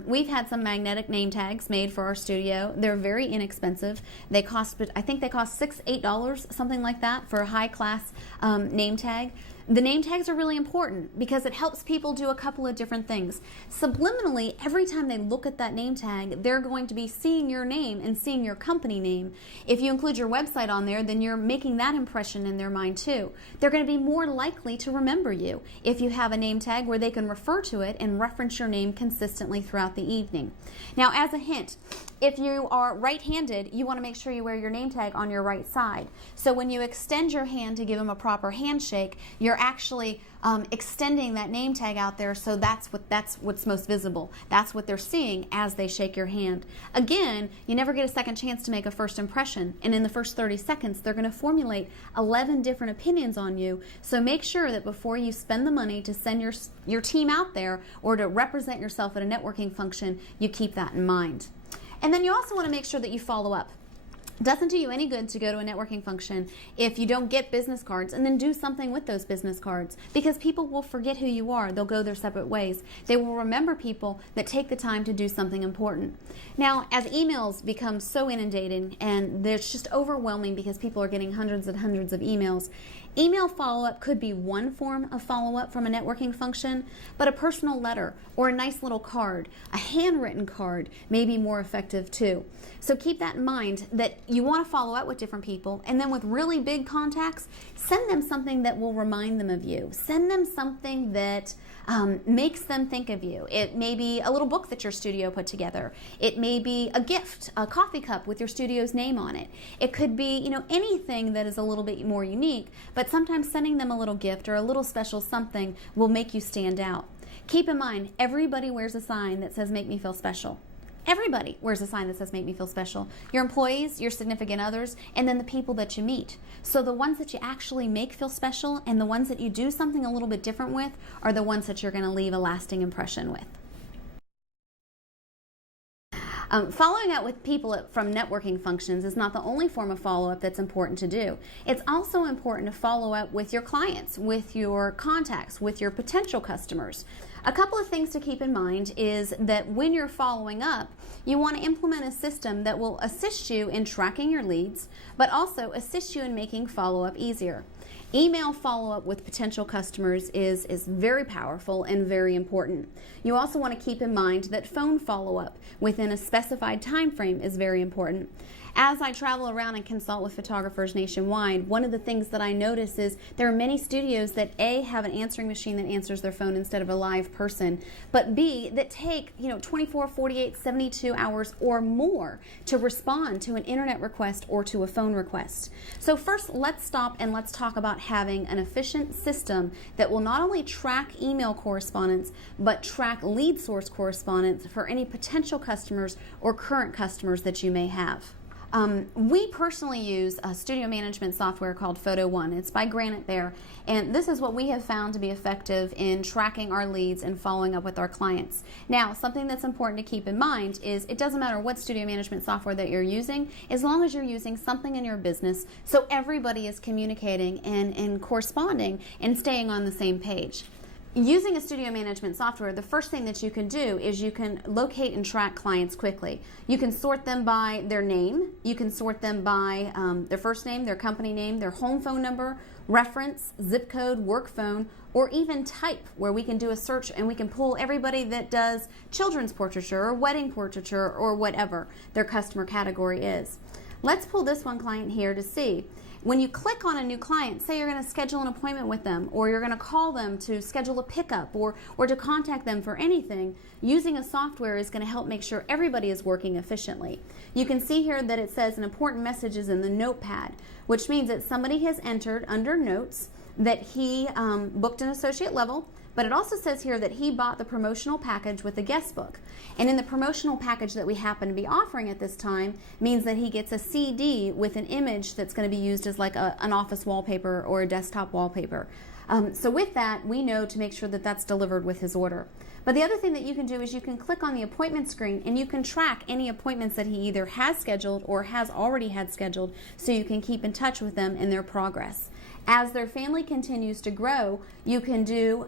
We've had some magnetic name tags made for our studio. They're very inexpensive. They cost, I think they cost $6, $8, something like that, for a high-class name tag. The name tags are really important because it helps people do a couple of different things. Subliminally, every time they look at that name tag, they're going to be seeing your name and seeing your company name. If you include your website on there, then you're making that impression in their mind too. They're going to be more likely to remember you if you have a name tag where they can refer to it and reference your name consistently throughout the evening. Now, as a hint, if you are right-handed, you want to make sure you wear your name tag on your right side. So when you extend your hand to give them a proper handshake, you're actually extending that name tag out there, so that's what's most visible. That's what they're seeing as they shake your hand. Again, you never get a second chance to make a first impression, and in the first 30 seconds, they're going to formulate 11 different opinions on you. So make sure that before you spend the money to send your team out there or to represent yourself at a networking function, you keep that in mind. And then you also want to make sure that you follow up. It doesn't do you any good to go to a networking function if you don't get business cards and then do something with those business cards, because people will forget who you are. They'll go their separate ways. They will remember people that take the time to do something important. Now, as emails become so inundated and it's just overwhelming because people are getting hundreds and hundreds of emails, email follow-up could be one form of follow-up from a networking function, but a personal letter or a nice little card, a handwritten card, may be more effective too. So keep that in mind, that you want to follow up with different people, and then with really big contacts, send them something that will remind them of you. Send them something that makes them think of you. It may be a little book that your studio put together. It may be a gift, a coffee cup with your studio's name on it. It could be, you know, anything that is a little bit more unique, but sometimes sending them a little gift or a little special something will make you stand out. Keep in mind, everybody wears a sign that says, "Make me feel special." Everybody wears a sign that says, "Make me feel special." Your employees, your significant others, and then the people that you meet. So the ones that you actually make feel special and the ones that you do something a little bit different with are the ones that you're going to leave a lasting impression with. Following up with people from networking functions is not the only form of follow-up that's important to do. It's also important to follow up with your clients, with your contacts, with your potential customers. A couple of things to keep in mind is that when you're following up, you want to implement a system that will assist you in tracking your leads, but also assist you in making follow-up easier. Email follow-up with potential customers is very powerful and very important. You also want to keep in mind that phone follow-up within a specified time frame is very important. As I travel around and consult with photographers nationwide, one of the things that I notice is there are many studios that A, have an answering machine that answers their phone instead of a live person, but B, that take 24, 48, 72 hours or more to respond to an internet request or to a phone request. So first, let's stop and let's talk about having an efficient system that will not only track email correspondence, but track lead source correspondence for any potential customers or current customers that you may have. We personally use a studio management software called Photo One. It's by Granite Bear, and this is what we have found to be effective in tracking our leads and following up with our clients. Now, something that's important to keep in mind is it doesn't matter what studio management software that you're using, as long as you're using something in your business so everybody is communicating and corresponding and staying on the same page. Using a studio management software, the first thing that you can do is you can locate and track clients quickly. You can sort them by their name. You can sort them by their first name, their company name, their home phone number, reference, zip code, work phone, or even type, where we can do a search and we can pull everybody that does children's portraiture or wedding portraiture or whatever their customer category is. Let's pull this one client here to see. When you click on a new client, say you're going to schedule an appointment with them, or you're going to call them to schedule a pickup, or to contact them for anything, using a software is going to help make sure everybody is working efficiently. You can see here that it says an important message is in the notepad, which means that somebody has entered under notes that he booked an associate level, but it also says here that he bought the promotional package with the guest book. And in the promotional package that we happen to be offering at this time means that he gets a CD with an image that's going to be used as like an office wallpaper or a desktop wallpaper. So with that, we know to make sure that that's delivered with his order. But the other thing that you can do is you can click on the appointment screen and you can track any appointments that he either has scheduled or has already had scheduled, so you can keep in touch with them in their progress. As their family continues to grow, you can do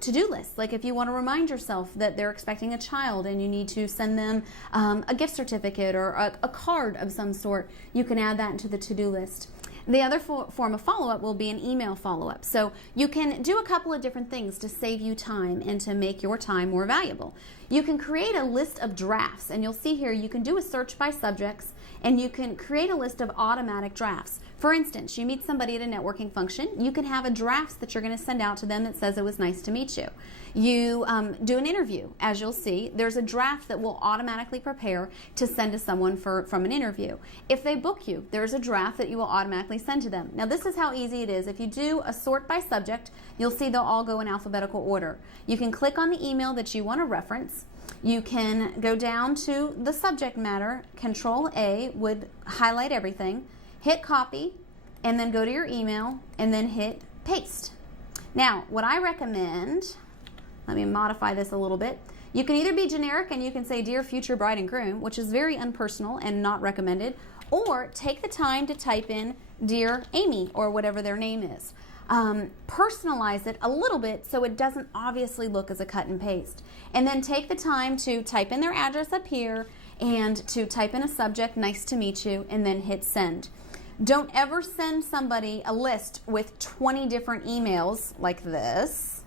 to-do lists. Like if you want to remind yourself that they're expecting a child and you need to send them a gift certificate or a card of some sort, you can add that into the to-do list. The other form of follow-up will be an email follow-up. So you can do a couple of different things to save you time and to make your time more valuable. You can create a list of drafts, and you'll see here you can do a search by subjects, and you can create a list of automatic drafts. For instance, you meet somebody at a networking function, you can have a draft that you're going to send out to them that says it was nice to meet you. You do an interview. As you'll see, there's a draft that will automatically prepare to send to someone from an interview. If they book you, there's a draft that you will automatically send to them. Now this is how easy it is. If you do a sort by subject, you'll see they'll all go in alphabetical order. You can click on the email that you want to reference. You can go down to the subject matter. Control A would highlight everything. Hit copy, and then go to your email, and then hit paste. Now, what I recommend, let me modify this a little bit. You can either be generic and you can say, Dear future bride and groom, which is very unpersonal and not recommended, or take the time to type in Dear Amy, or whatever their name is. Personalize it a little bit so it doesn't obviously look as a cut and paste. And then take the time to type in their address up here and to type in a subject, nice to meet you, and then hit send. Don't ever send somebody a list with 20 different emails like this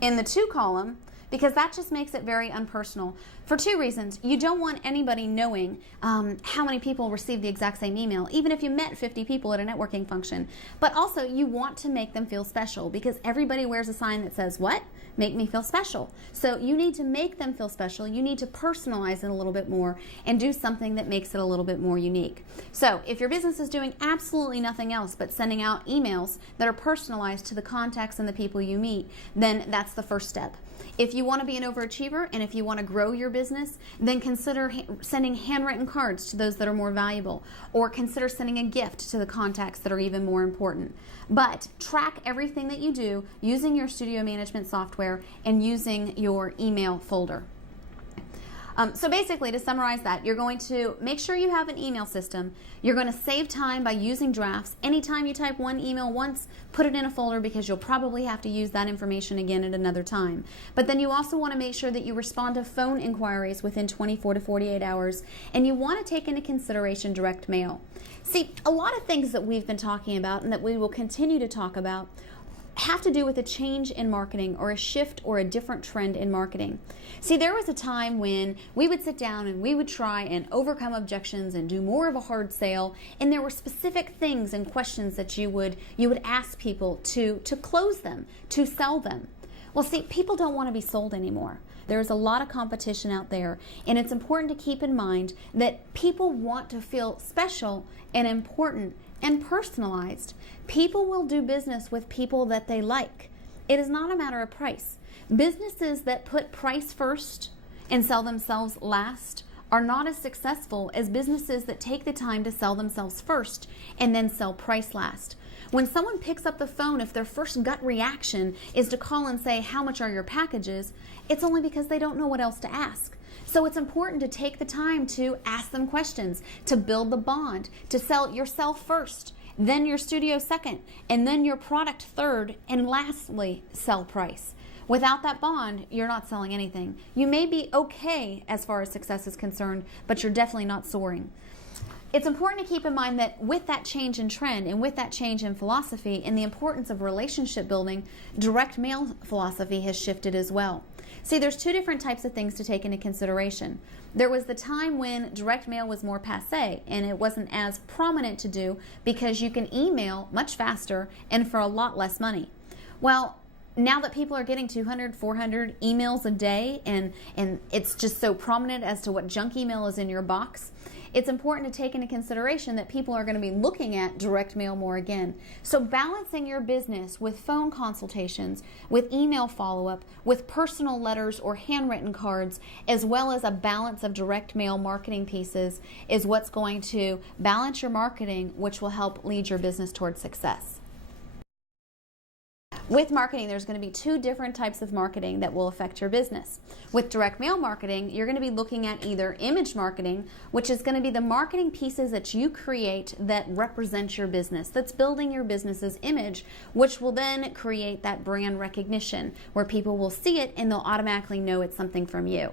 in the to column, because that just makes it very unpersonal for two reasons. You don't want anybody knowing how many people received the exact same email, even if you met 50 people at a networking function. But also, you want to make them feel special, because everybody wears a sign that says, what? Make me feel special. So you need to make them feel special. You need to personalize it a little bit more and do something that makes it a little bit more unique. So if your business is doing absolutely nothing else but sending out emails that are personalized to the contacts and the people you meet, then that's the first step. If you want to be an overachiever and if you want to grow your business, then consider sending handwritten cards to those that are more valuable, or consider sending a gift to the contacts that are even more important. But track everything that you do using your studio management software and using your email folder. So basically, to summarize that, you're going to make sure you have an email system. You're going to save time by using drafts. Anytime you type one email once, put it in a folder, because you'll probably have to use that information again at another time. But then you also want to make sure that you respond to phone inquiries within 24 to 48 hours, and you want to take into consideration direct mail. See, a lot of things that we've been talking about and that we will continue to talk about have to do with a change in marketing, or a shift or a different trend in marketing. See, there was a time when we would sit down and we would try and overcome objections and do more of a hard sale, and there were specific things and questions that you would ask people to close them, to sell them. Well, see, people don't want to be sold anymore. There's a lot of competition out there, and it's important to keep in mind that people want to feel special and important and personalized. People will do business with people that they like. It is not a matter of price. Businesses that put price first and sell themselves last are not as successful as businesses that take the time to sell themselves first and then sell price last. When someone picks up the phone, if their first gut reaction is to call and say, how much are your packages, it's only because they don't know what else to ask. So it's important to take the time to ask them questions, to build the bond, to sell yourself first, then your studio second, and then your product third, and lastly, sell price. Without that bond, you're not selling anything. You may be okay as far as success is concerned, but you're definitely not soaring. It's important to keep in mind that with that change in trend and with that change in philosophy and the importance of relationship building, direct mail philosophy has shifted as well. See, there's two different types of things to take into consideration. There was the time when direct mail was more passé and it wasn't as prominent to do because you can email much faster and for a lot less money. Well, now that people are getting 200, 400 emails a day and it's just so prominent as to what junk email is in your box, it's important to take into consideration that people are going to be looking at direct mail more again. So balancing your business with phone consultations, with email follow-up, with personal letters or handwritten cards, as well as a balance of direct mail marketing pieces is what's going to balance your marketing, which will help lead your business towards success. With marketing, there's going to be two different types of marketing that will affect your business. With direct mail marketing, you're going to be looking at either image marketing, which is going to be the marketing pieces that you create that represent your business, that's building your business's image, which will then create that brand recognition where people will see it and they'll automatically know it's something from you.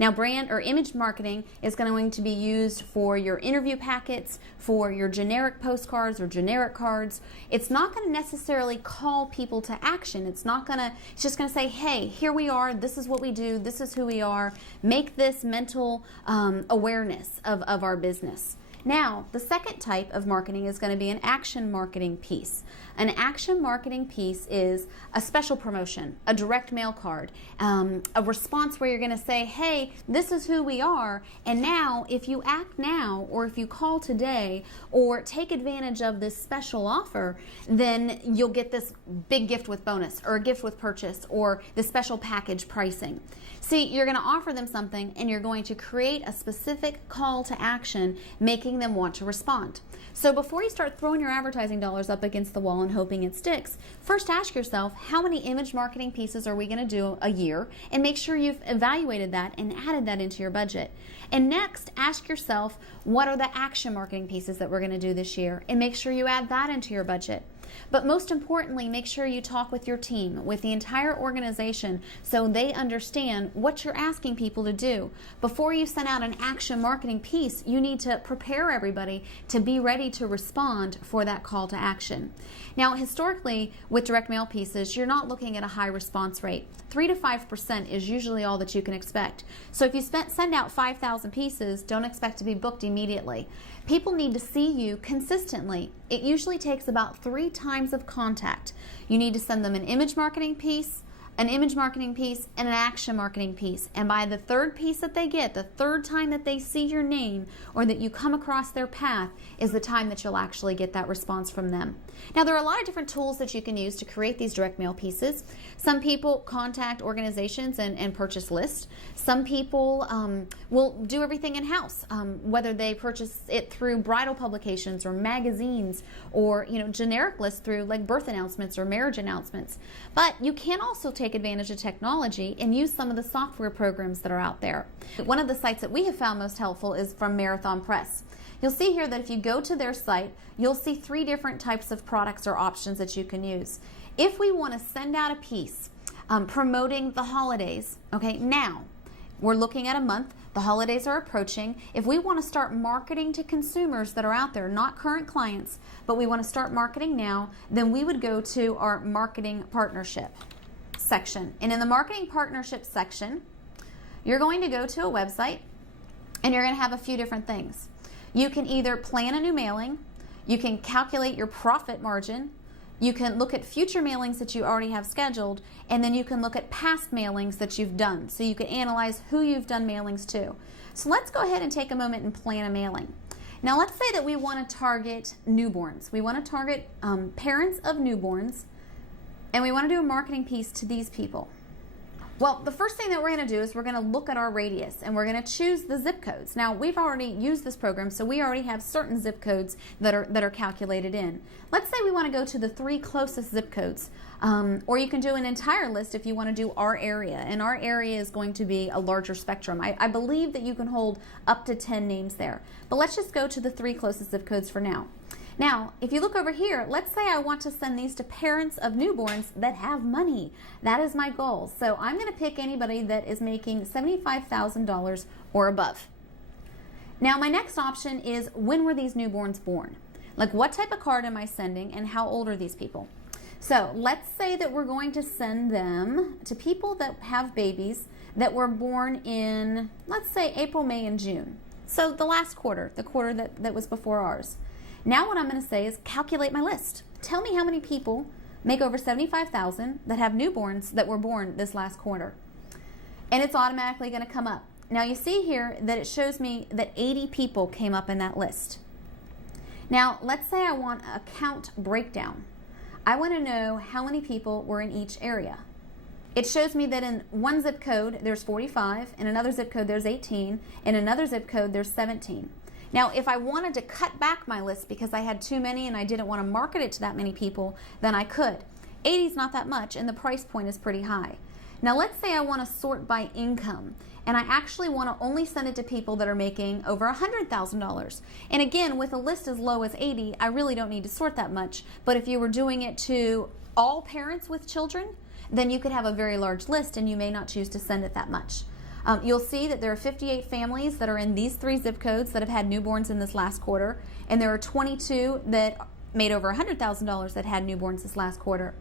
Now, brand or image marketing is going to be used for your interview packets, for your generic postcards or generic cards. It's not going to necessarily call people to action. It's just going to say, hey, here we are, this is what we do, this is who we are. Make this mental awareness of our business. Now, the second type of marketing is going to be an action marketing piece. An action marketing piece is a special promotion, a direct mail card, a response where you're going to say, hey, this is who we are, and now if you act now or if you call today or take advantage of this special offer, then you'll get this big gift with bonus or a gift with purchase or the special package pricing. See, you're going to offer them something and you're going to create a specific call to action, making them want to respond. So before you start throwing your advertising dollars up against the wall and hoping it sticks, first ask yourself, how many image marketing pieces are we going to do a year? And make sure you've evaluated that and added that into your budget. And next, ask yourself, what are the action marketing pieces that we're going to do this year? And make sure you add that into your budget. But most importantly, make sure you talk with your team, with the entire organization, so they understand what you're asking people to do. Before you send out an action marketing piece, you need to prepare everybody to be ready to respond for that call to action. Now, historically, with direct mail pieces, you're not looking at a high response rate. 3 to 5% is usually all that you can expect. So if you send out 5,000 pieces, don't expect to be booked immediately. People need to see you consistently. It usually takes about 3 times of contact. You need to send them an image marketing piece, an an action marketing piece. And by the third piece that they get, the third time that they see your name or that you come across their path is the time that you'll actually get that response from them. Now, there are a lot of different tools that you can use to create these direct mail pieces. Some people contact organizations and purchase lists. Some people will do everything in-house, whether they purchase it through bridal publications or magazines or generic lists through like birth announcements or marriage announcements. But you can also take advantage of technology and use some of the software programs that are out there. One of the sites that we have found most helpful is from Marathon Press. You'll see here that if you go to their site, you'll see 3 different types of products or options that you can use. If we want to send out a piece promoting the holidays, okay, now we're looking at a month, the holidays are approaching. If we want to start marketing to consumers that are out there, not current clients, but we want to start marketing now, then we would go to our marketing partnership section. And in the marketing partnership section, you're going to go to a website and you're going to have a few different things. You can either plan a new mailing, you can calculate your profit margin, you can look at future mailings that you already have scheduled, and then you can look at past mailings that you've done. So you can analyze who you've done mailings to. So let's go ahead and take a moment and plan a mailing. Now let's say that we want to target newborns. We want to target parents of newborns, and we want to do a marketing piece to these people. Well, the first thing that we're going to do is we're going to look at our radius and we're going to choose the zip codes. Now, we've already used this program, so we already have certain zip codes that are calculated in. Let's say we want to go to the 3 closest zip codes, or you can do an entire list if you want to do our area, and our area is going to be a larger spectrum. I believe that you can hold up to 10 names there, but let's just go to the 3 closest zip codes for now. Now, if you look over here, let's say I want to send these to parents of newborns that have money. That is my goal. So I'm going to pick anybody that is making $75,000 or above. Now, my next option is, when were these newborns born? Like, what type of card am I sending and how old are these people? So let's say that we're going to send them to people that have babies that were born in, let's say, April, May, and June. So the last quarter, the quarter that was before ours. Now what I'm going to say is calculate my list. Tell me how many people make over $75,000 that have newborns that were born this last quarter. And it's automatically going to come up. Now you see here that it shows me that 80 people came up in that list. Now let's say I want a count breakdown. I want to know how many people were in each area. It shows me that in one zip code there's 45, in another zip code there's 18, in another zip code there's 17. Now, if I wanted to cut back my list because I had too many and I didn't want to market it to that many people, then I could. 80 is not that much, and the price point is pretty high. Now, let's say I want to sort by income, and I actually want to only send it to people that are making over $100,000. And again, with a list as low as 80, I really don't need to sort that much. But if you were doing it to all parents with children, then you could have a very large list, and you may not choose to send it that much. You'll see that there are 58 families that are in these 3 zip codes that have had newborns in this last quarter, and there are 22 that made over $100,000 that had newborns this last quarter.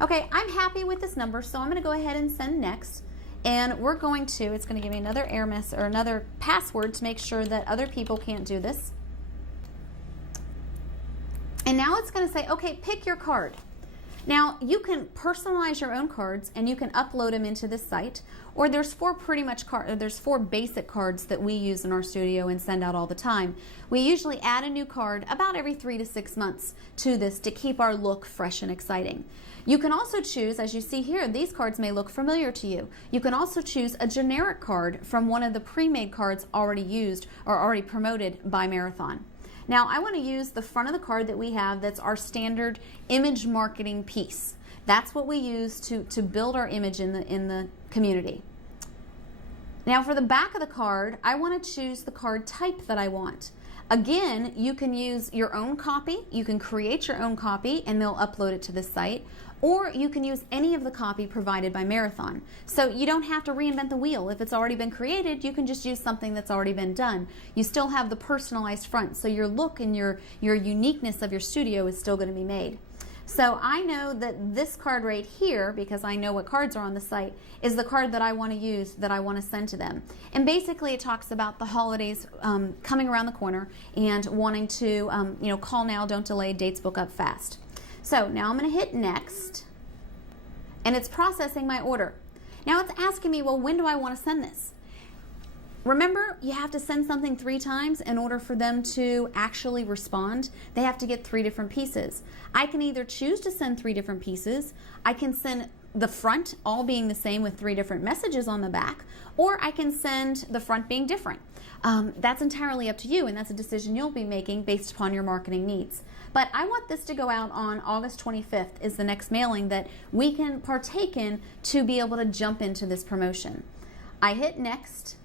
Okay, I'm happy with this number, so I'm going to go ahead and send next, and we're going to, it's going to give me another error message or another password to make sure that other people can't do this. And now it's going to say, okay, pick your card. Now, you can personalize your own cards and you can upload them into this site, or there's 4 basic cards that we use in our studio and send out all the time. We usually add a new card about every 3 to 6 months to this to keep our look fresh and exciting. You can also choose, as you see here, these cards may look familiar to you. You can also choose a generic card from one of the pre-made cards already used or already promoted by Marathon. Now, I want to use the front of the card that we have that's our standard image marketing piece. That's what we use to build our image in the community. Now, for the back of the card, I want to choose the card type that I want. Again, you can use your own copy. You can create your own copy and they'll upload it to the site. Or you can use any of the copy provided by Marathon. So you don't have to reinvent the wheel. If it's already been created, you can just use something that's already been done. You still have the personalized front, so your look and your uniqueness of your studio is still going to be made. So I know that this card right here, because I know what cards are on the site, is the card that I want to use, that I want to send to them. And basically it talks about the holidays coming around the corner and wanting to call now, don't delay, dates book up fast. So now I'm going to hit next, and it's processing my order. Now it's asking me, well, when do I want to send this? Remember, you have to send something 3 times in order for them to actually respond. They have to get 3 different pieces. I can either choose to send 3 different pieces, I can send the front all being the same with 3 different messages on the back, or I can send the front being different. That's entirely up to you, and that's a decision you'll be making based upon your marketing needs. But I want this to go out on August 25th is the next mailing that we can partake in to be able to jump into this promotion. I hit next,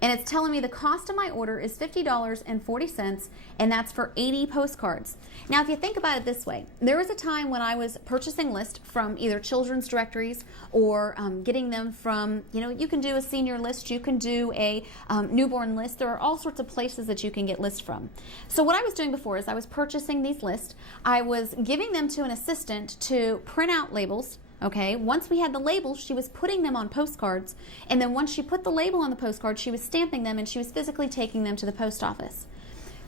and it's telling me the cost of my order is $50.40, and that's for 80 postcards. Now, if you think about it this way, there was a time when I was purchasing lists from either children's directories or getting them from, you can do a senior list, you can do a newborn list. There are all sorts of places that you can get lists from. So what I was doing before is I was purchasing these lists. I was giving them to an assistant to print out labels. Okay, once we had the labels, she was putting them on postcards, and then once she put the label on the postcard, she was stamping them and she was physically taking them to the post office.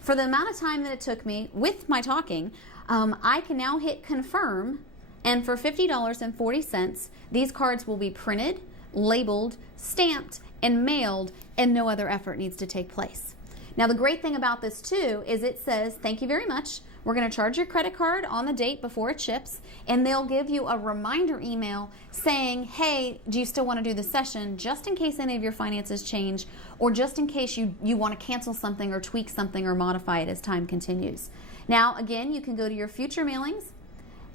For the amount of time that it took me with my talking, I can now hit confirm, and for $50.40, these cards will be printed, labeled, stamped, and mailed, and no other effort needs to take place. Now, the great thing about this too is it says, thank you very much. We're going to charge your credit card on the date before it ships, and they'll give you a reminder email saying, hey, do you still want to do the session, just in case any of your finances change, or just in case you want to cancel something or tweak something or modify it as time continues. Now, again, you can go to your future mailings,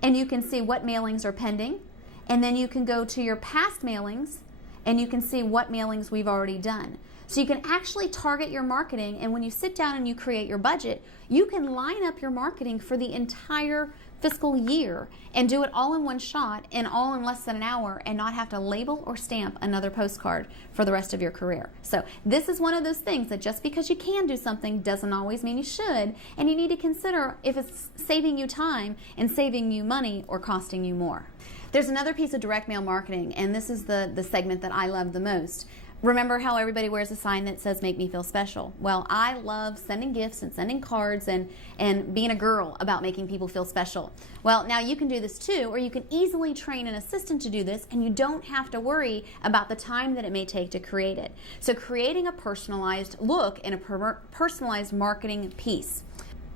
and you can see what mailings are pending, and then you can go to your past mailings, and you can see what mailings we've already done. So you can actually target your marketing, and when you sit down and you create your budget, you can line up your marketing for the entire fiscal year and do it all in one shot and all in less than an hour and not have to label or stamp another postcard for the rest of your career. So this is one of those things that just because you can do something doesn't always mean you should, and you need to consider if it's saving you time and saving you money or costing you more. There's another piece of direct mail marketing, and this is the segment that I love the most. Remember how everybody wears a sign that says, make me feel special? Well, I love sending gifts and sending cards and being a girl about making people feel special. Well, now you can do this too, or you can easily train an assistant to do this, and you don't have to worry about the time that it may take to create it. So creating a personalized look and a personalized marketing piece.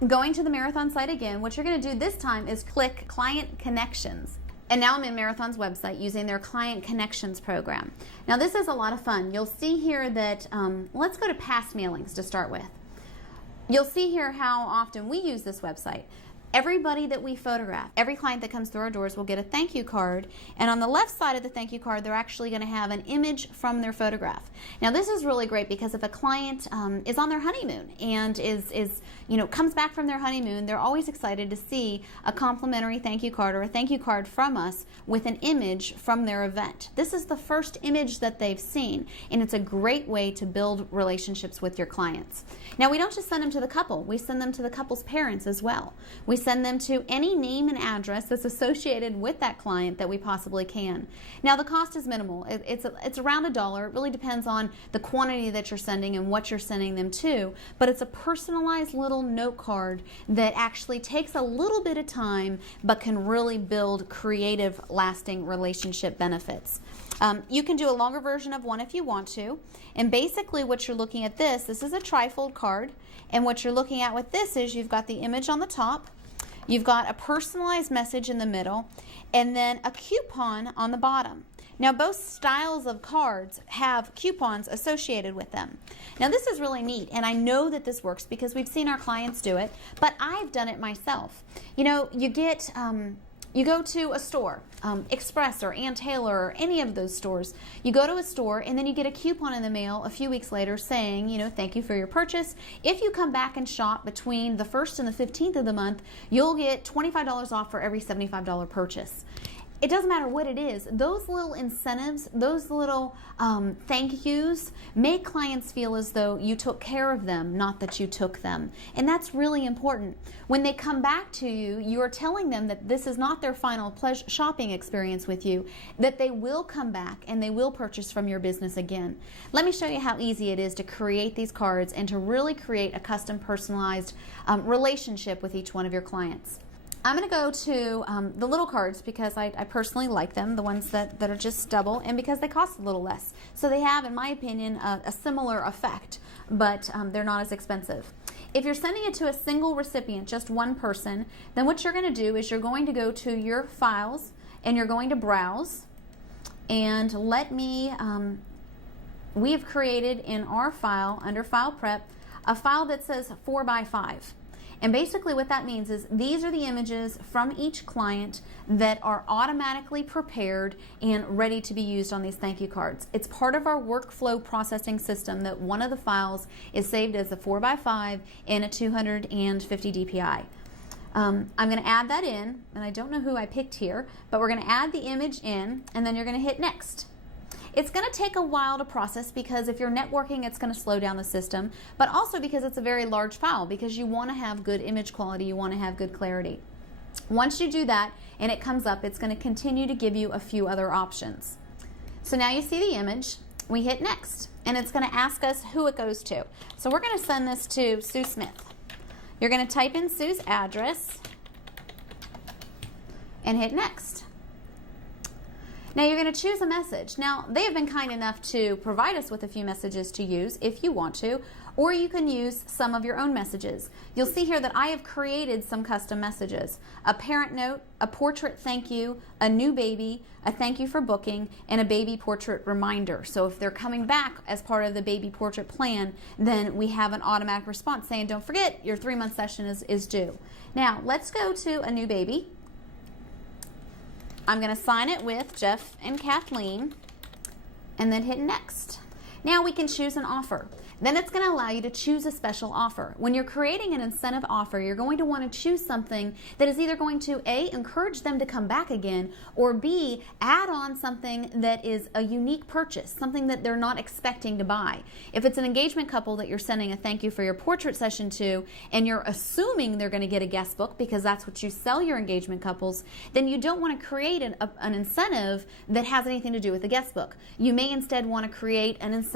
Going to the Marathon site again, what you're going to do this time is click Client Connections. And now I'm in Marathon's website using their Client Connections program. Now this is a lot of fun. You'll see here that, let's go to past mailings to start with. You'll see here how often we use this website. Everybody that we photograph, every client that comes through our doors will get a thank you card, and on the left side of the thank you card they're actually going to have an image from their photograph. Now this is really great because if a client is on their honeymoon and comes back from their honeymoon, they're always excited to see a complimentary thank you card or a thank you card from us with an image from their event. This is the first image that they've seen, and it's a great way to build relationships with your clients. Now we don't just send them to the couple, we send them to the couple's parents as well. We send them to any name and address that's associated with that client that we possibly can. Now the cost is minimal. It's around $1. It really depends on the quantity that you're sending and what you're sending them to, but it's a personalized little note card that actually takes a little bit of time but can really build creative, lasting relationship benefits. You can do a longer version of one if you want to, and basically what you're looking at this is a trifold card, and what you're looking at with this is you've got the image on the top, you've got a personalized message in the middle, and then a coupon on the bottom. Now both styles of cards have coupons associated with them. Now this is really neat, and I know that this works because we've seen our clients do it, but I've done it myself. You know, you go to a store, Express or Ann Taylor or any of those stores. You go to a store and then you get a coupon in the mail a few weeks later saying, thank you for your purchase. If you come back and shop between the 1st and the 15th of the month, you'll get $25 off for every $75 purchase. It doesn't matter what it is. Those little incentives, those little thank yous make clients feel as though you took care of them, not that you took them. And that's really important. When they come back to you, you are telling them that this is not their final shopping experience with you, that they will come back and they will purchase from your business again. Let me show you how easy it is to create these cards and to really create a custom personalized relationship with each one of your clients. I'm going to go to the little cards because I personally like them, the ones that are just double, and because they cost a little less. So they have, in my opinion, a similar effect, but they're not as expensive. If you're sending it to a single recipient, just one person, then what you're going to do is you're going to go to your files and you're going to browse, and we have created in our file, under File Prep, a file that says 4x5. And basically what that means is these are the images from each client that are automatically prepared and ready to be used on these thank you cards. It's part of our workflow processing system that one of the files is saved as a 4x5 in a 250 DPI. I'm going to add that in, and I don't know who I picked here, but we're going to add the image in, and then you're going to hit next. It's going to take a while to process because if you're networking, it's going to slow down the system, but also because it's a very large file because you want to have good image quality, you want to have good clarity. Once you do that and it comes up, it's going to continue to give you a few other options. So now you see the image, we hit next, and it's going to ask us who it goes to. So we're going to send this to Sue Smith. You're going to type in Sue's address and hit next. Now you're going to choose a message. Now they have been kind enough to provide us with a few messages to use if you want to, or you can use some of your own messages. You'll see here that I have created some custom messages: a parent note, a portrait thank you, a new baby, a thank you for booking, and a baby portrait reminder. So if they're coming back as part of the baby portrait plan, then we have an automatic response saying, don't forget, your 3-month session is due. Now let's go to a new baby. I'm going to sign it with Jeff and Kathleen and then hit next. Now we can choose an offer. Then it's going to allow you to choose a special offer. When you're creating an incentive offer, you're going to want to choose something that is either going to A, encourage them to come back again, or B, add on something that is a unique purchase, something that they're not expecting to buy. If it's an engagement couple that you're sending a thank you for your portrait session to, and you're assuming they're going to get a guest book because that's what you sell your engagement couples, then you don't want to create an incentive that has anything to do with the guest book. You may instead want to create an incentive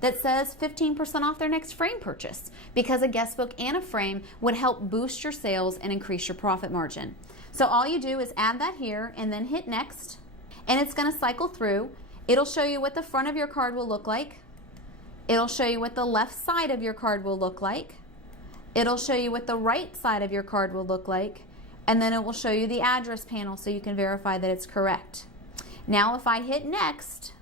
that says 15% off their next frame purchase, because a guest book and a frame would help boost your sales and increase your profit margin. So all you do is add that here and then hit next, and it's going to cycle through. It'll show you what the front of your card will look like. It'll show you what the left side of your card will look like. It'll show you what the right side of your card will look like, and then it will show you the address panel so you can verify that it's correct. Now if I hit next,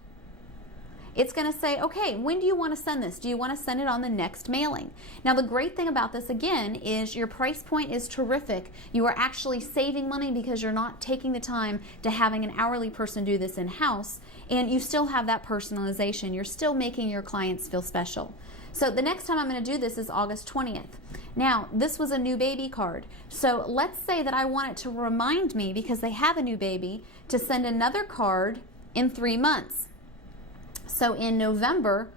it's going to say, okay, when do you want to send this? Do you want to send it on the next mailing? Now, the great thing about this, again, is your price point is terrific. You are actually saving money because you're not taking the time to having an hourly person do this in-house, and you still have that personalization. You're still making your clients feel special. So the next time I'm going to do this is August 20th. Now, this was a new baby card. So let's say that I want it to remind me, because they have a new baby, to send another card in 3 months. So in November,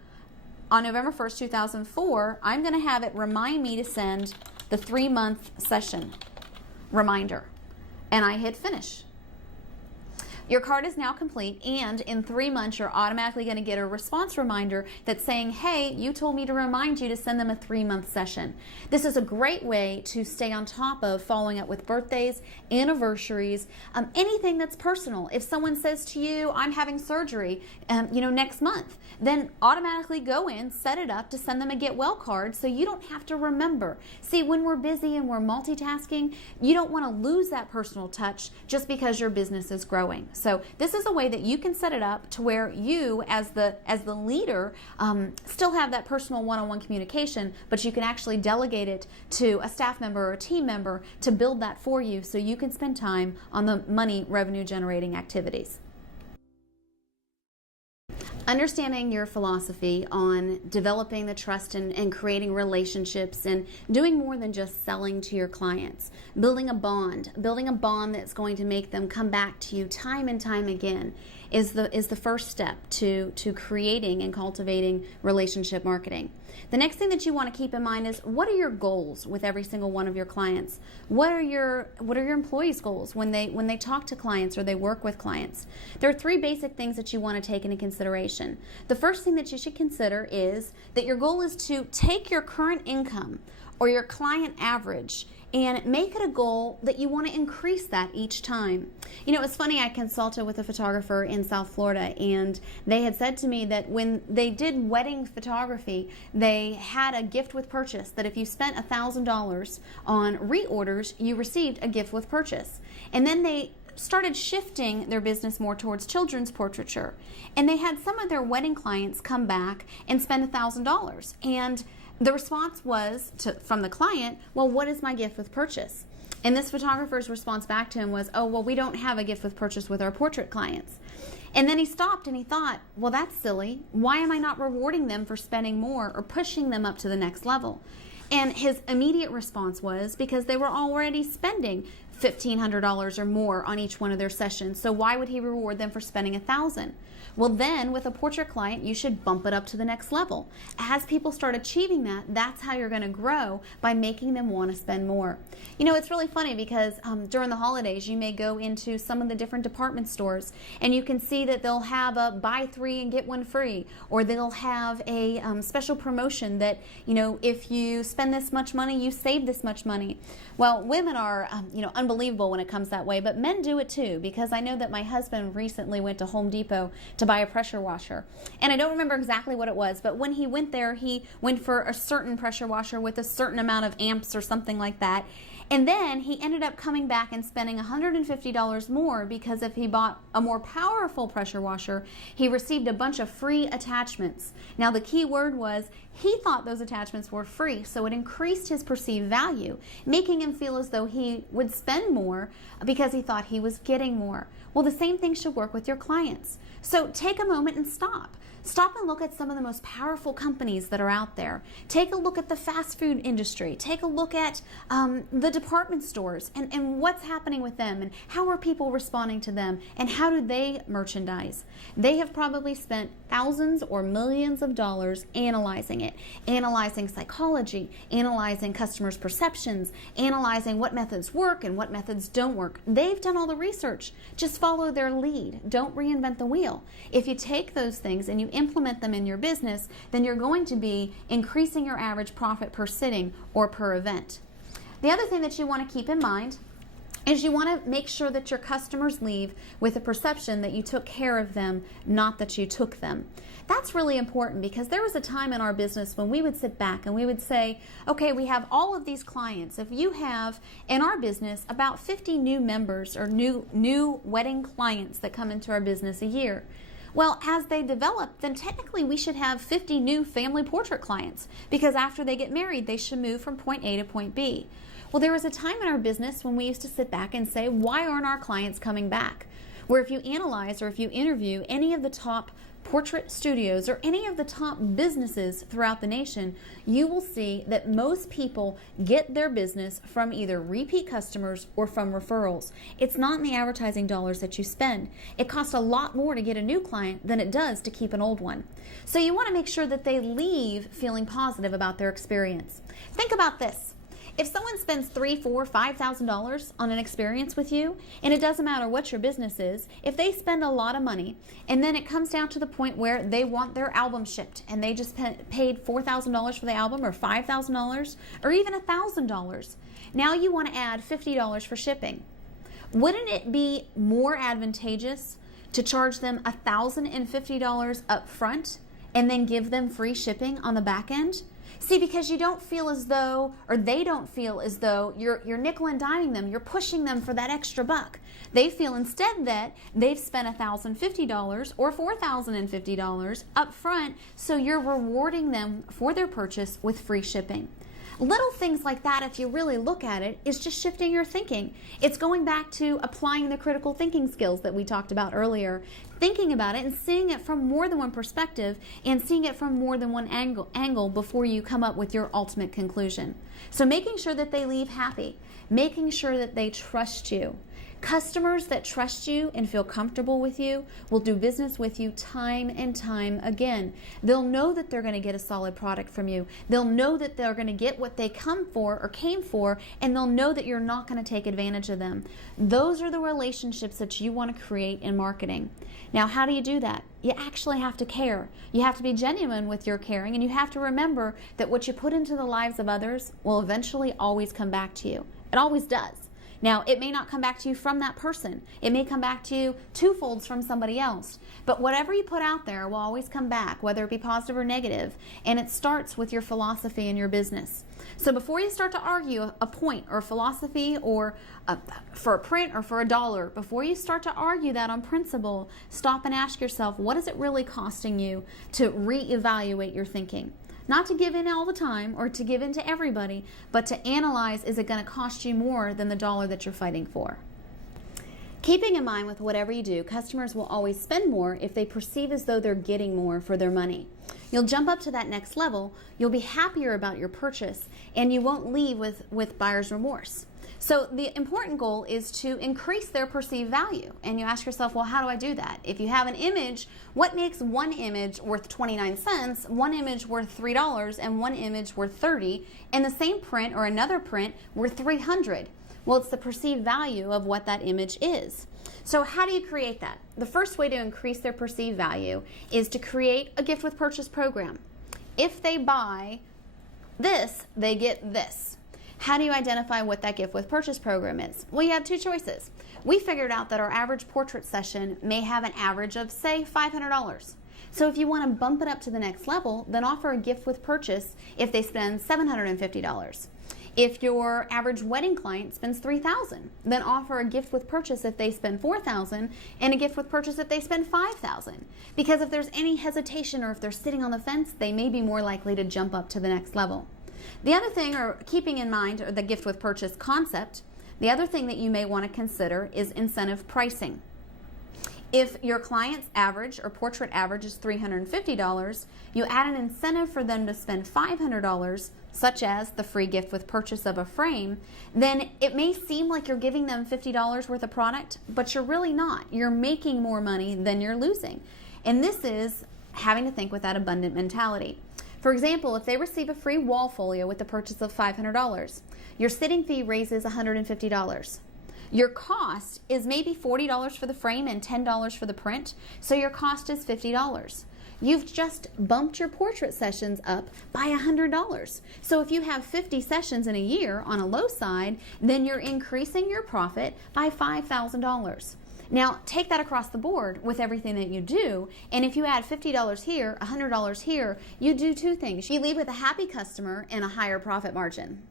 on November 1st, 2004, I'm going to have it remind me to send the 3-month session reminder. And I hit finish. Your card is now complete, and in 3 months, you're automatically going to get a response reminder that's saying, hey, you told me to remind you to send them a 3-month session. This is a great way to stay on top of following up with birthdays, anniversaries, anything that's personal. If someone says to you, I'm having surgery, next month, then automatically go in, set it up to send them a get well card so you don't have to remember. See, when we're busy and we're multitasking, you don't want to lose that personal touch just because your business is growing. So this is a way that you can set it up to where you, as the leader, still have that personal one-on-one communication, but you can actually delegate it to a staff member or a team member to build that for you so you can spend time on the money revenue generating activities. Understanding your philosophy on developing the trust and creating relationships and doing more than just selling to your clients. Building a bond that's going to make them come back to you time and time again is the first step to creating and cultivating relationship marketing. The next thing that you want to keep in mind is, what are your goals with every single one of your clients? What are your employees' goals when they talk to clients or they work with clients? There are 3 basic things that you want to take into consideration. The first thing that you should consider is that your goal is to take your current income or your client average and make it a goal that you want to increase that each time. You know, it's funny, I consulted with a photographer in South Florida, and they had said to me that when they did wedding photography, they had a gift with purchase, that if you spent $1,000 on reorders, you received a gift with purchase. And then they started shifting their business more towards children's portraiture. And they had some of their wedding clients come back and spend $1,000. And the response was from the client, well, what is my gift with purchase? And this photographer's response back to him was, oh, well, we don't have a gift with purchase with our portrait clients. And then he stopped and he thought, well, that's silly. Why am I not rewarding them for spending more or pushing them up to the next level? And his immediate response was, because they were already spending $1,500 or more on each one of their sessions, so why would he reward them for spending $1,000? Well, then with a portrait client, you should bump it up to the next level. As people start achieving that, that's how you're going to grow, by making them want to spend more. You know, it's really funny because during the holidays, you may go into some of the different department stores and you can see that they'll have a buy 3 and get 1 free, or they'll have a special promotion that, you know, if you spend this much money, you save this much money. Well, women are, unbelievable when it comes that way, but men do it too, because I know that my husband recently went to Home Depot to buy a pressure washer. And I don't remember exactly what it was, but when he went there, he went for a certain pressure washer with a certain amount of amps or something like that. And then he ended up coming back and spending $150 more, because if he bought a more powerful pressure washer, he received a bunch of free attachments. Now the key word was he thought those attachments were free, so it increased his perceived value, making him feel as though he would spend more because he thought he was getting more. Well, the same thing should work with your clients. So take a moment and stop. Stop and look at some of the most powerful companies that are out there. Take a look at the fast food industry. Take a look at the department stores and what's happening with them, and how are people responding to them, and how do they merchandise. They have probably spent thousands or millions of dollars analyzing it, analyzing psychology, analyzing customers' perceptions, analyzing what methods work and what methods don't work. They've done all the research. Just follow their lead. Don't reinvent the wheel. If you take those things and you implement them in your business, then you're going to be increasing your average profit per sitting or per event. The other thing that you want to keep in mind is you want to make sure that your customers leave with a perception that you took care of them, not that you took them. That's really important, because there was a time in our business when we would sit back and we would say, okay, we have all of these clients. If you have in our business about 50 new members or new wedding clients that come into our business a year, well, as they develop, then technically we should have 50 new family portrait clients, because after they get married, they should move from point A to point B. Well, there was a time in our business when we used to sit back and say, why aren't our clients coming back? Where if you analyze or if you interview any of the top portrait studios or any of the top businesses throughout the nation, you will see that most people get their business from either repeat customers or from referrals. It's not in the advertising dollars that you spend. It costs a lot more to get a new client than it does to keep an old one. So you want to make sure that they leave feeling positive about their experience. Think about this. If someone spends $3,000, $4,000, $5,000 on an experience with you, and it doesn't matter what your business is, if they spend a lot of money, and then it comes down to the point where they want their album shipped, and they just paid $4,000 for the album, or $5,000, or even $1,000, now you want to add $50 for shipping. Wouldn't it be more advantageous to charge them $1,050 up front and then give them free shipping on the back end? See, because you don't feel as though, or they don't feel as though you're nickel and diming them, you're pushing them for that extra buck. They feel instead that they've spent $1,050 or $4,050 up front, so you're rewarding them for their purchase with free shipping. Little things like that, if you really look at it, is just shifting your thinking. It's going back to applying the critical thinking skills that we talked about earlier, thinking about it and seeing it from more than one perspective and seeing it from more than one angle before you come up with your ultimate conclusion. So making sure that they leave happy, making sure that they trust you. Customers that trust you and feel comfortable with you will do business with you time and time again. They'll know that they're going to get a solid product from you. They'll know that they're going to get what they came for, and they'll know that you're not going to take advantage of them. Those are the relationships that you want to create in marketing. Now, how do you do that? You actually have to care. You have to be genuine with your caring, and you have to remember that what you put into the lives of others will eventually always come back to you. It always does. Now, it may not come back to you from that person. It may come back to you twofolds from somebody else. But whatever you put out there will always come back, whether it be positive or negative. And it starts with your philosophy in your business. So before you start to argue a point or a philosophy or for a print or for a dollar, before you start to argue that on principle, stop and ask yourself, what is it really costing you to reevaluate your thinking? Not to give in all the time or to give in to everybody, but to analyze, is it going to cost you more than the dollar that you're fighting for? Keeping in mind with whatever you do, customers will always spend more if they perceive as though they're getting more for their money. You'll jump up to that next level, you'll be happier about your purchase, and you won't leave with buyer's remorse. So the important goal is to increase their perceived value. And you ask yourself, well, how do I do that? If you have an image, what makes one image worth 29 cents, one image worth $3, and one image worth 30, and the same print or another print worth 300? Well, it's the perceived value of what that image is. So how do you create that? The first way to increase their perceived value is to create a gift with purchase program. If they buy this, they get this. how do you identify what that gift with purchase program is? Well, you have two choices. We figured out that our average portrait session may have an average of, say, $500. So if you want to bump it up to the next level, then offer a gift with purchase if they spend $750. If your average wedding client spends $3,000, then offer a gift with purchase if they spend $4,000 and a gift with purchase if they spend $5,000. Because if there's any hesitation or if they're sitting on the fence, they may be more likely to jump up to the next level. The other thing, or keeping in mind the gift with purchase concept, the other thing that you may want to consider is incentive pricing. If your client's average or portrait average is $350, you add an incentive for them to spend $500, such as the free gift with purchase of a frame, then it may seem like you're giving them $50 worth of product, but you're really not. You're making more money than you're losing. And this is having to think with that abundant mentality. For example, if they receive a free wall folio with the purchase of $500, your sitting fee raises $150. Your cost is maybe $40 for the frame and $10 for the print, so your cost is $50. You've just bumped your portrait sessions up by $100. So if you have 50 sessions in a year on a low side, then you're increasing your profit by $5,000. Now, take that across the board with everything that you do, and if you add $50 here, $100 here, you do two things. You leave with a happy customer and a higher profit margin.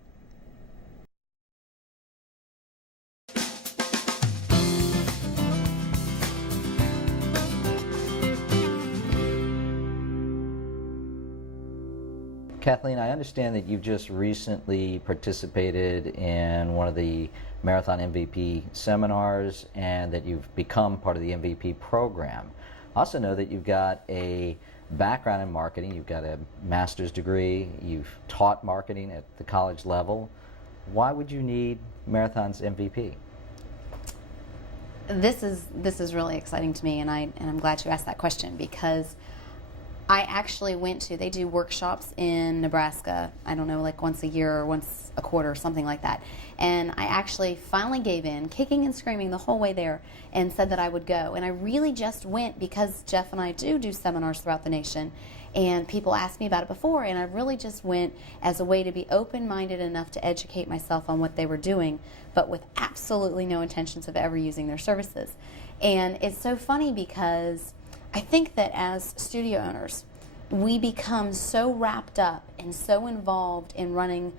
Kathleen, I understand that you've just recently participated in one of the Marathon MVP seminars and that you've become part of the MVP program. I also know that you've got a background in marketing. You've got a master's degree. You've taught marketing at the college level. Why would you need Marathon's MVP? This is really exciting to me, and I'm glad you asked that question, because I actually they do workshops in Nebraska, I don't know, like once a year or once a quarter or something like that. And I actually finally gave in, kicking and screaming the whole way there, and said that I would go. And I really just went because Jeff and I do seminars throughout the nation. And people asked me about it before, and I really just went as a way to be open-minded enough to educate myself on what they were doing, but with absolutely no intentions of ever using their services. And it's so funny because I think that as studio owners, we become so wrapped up and so involved in running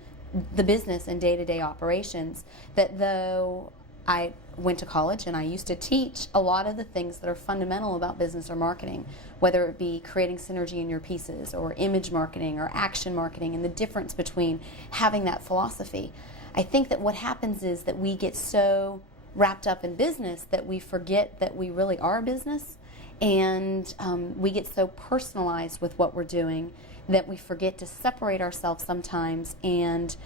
the business and day-to-day operations that though I went to college and I used to teach a lot of the things that are fundamental about business or marketing, whether it be creating synergy in your pieces or image marketing or action marketing and the difference between having that philosophy. I think that what happens is that we get so wrapped up in business that we forget that we really are a business. And we get so personalized with what we're doing that we forget to separate ourselves sometimes and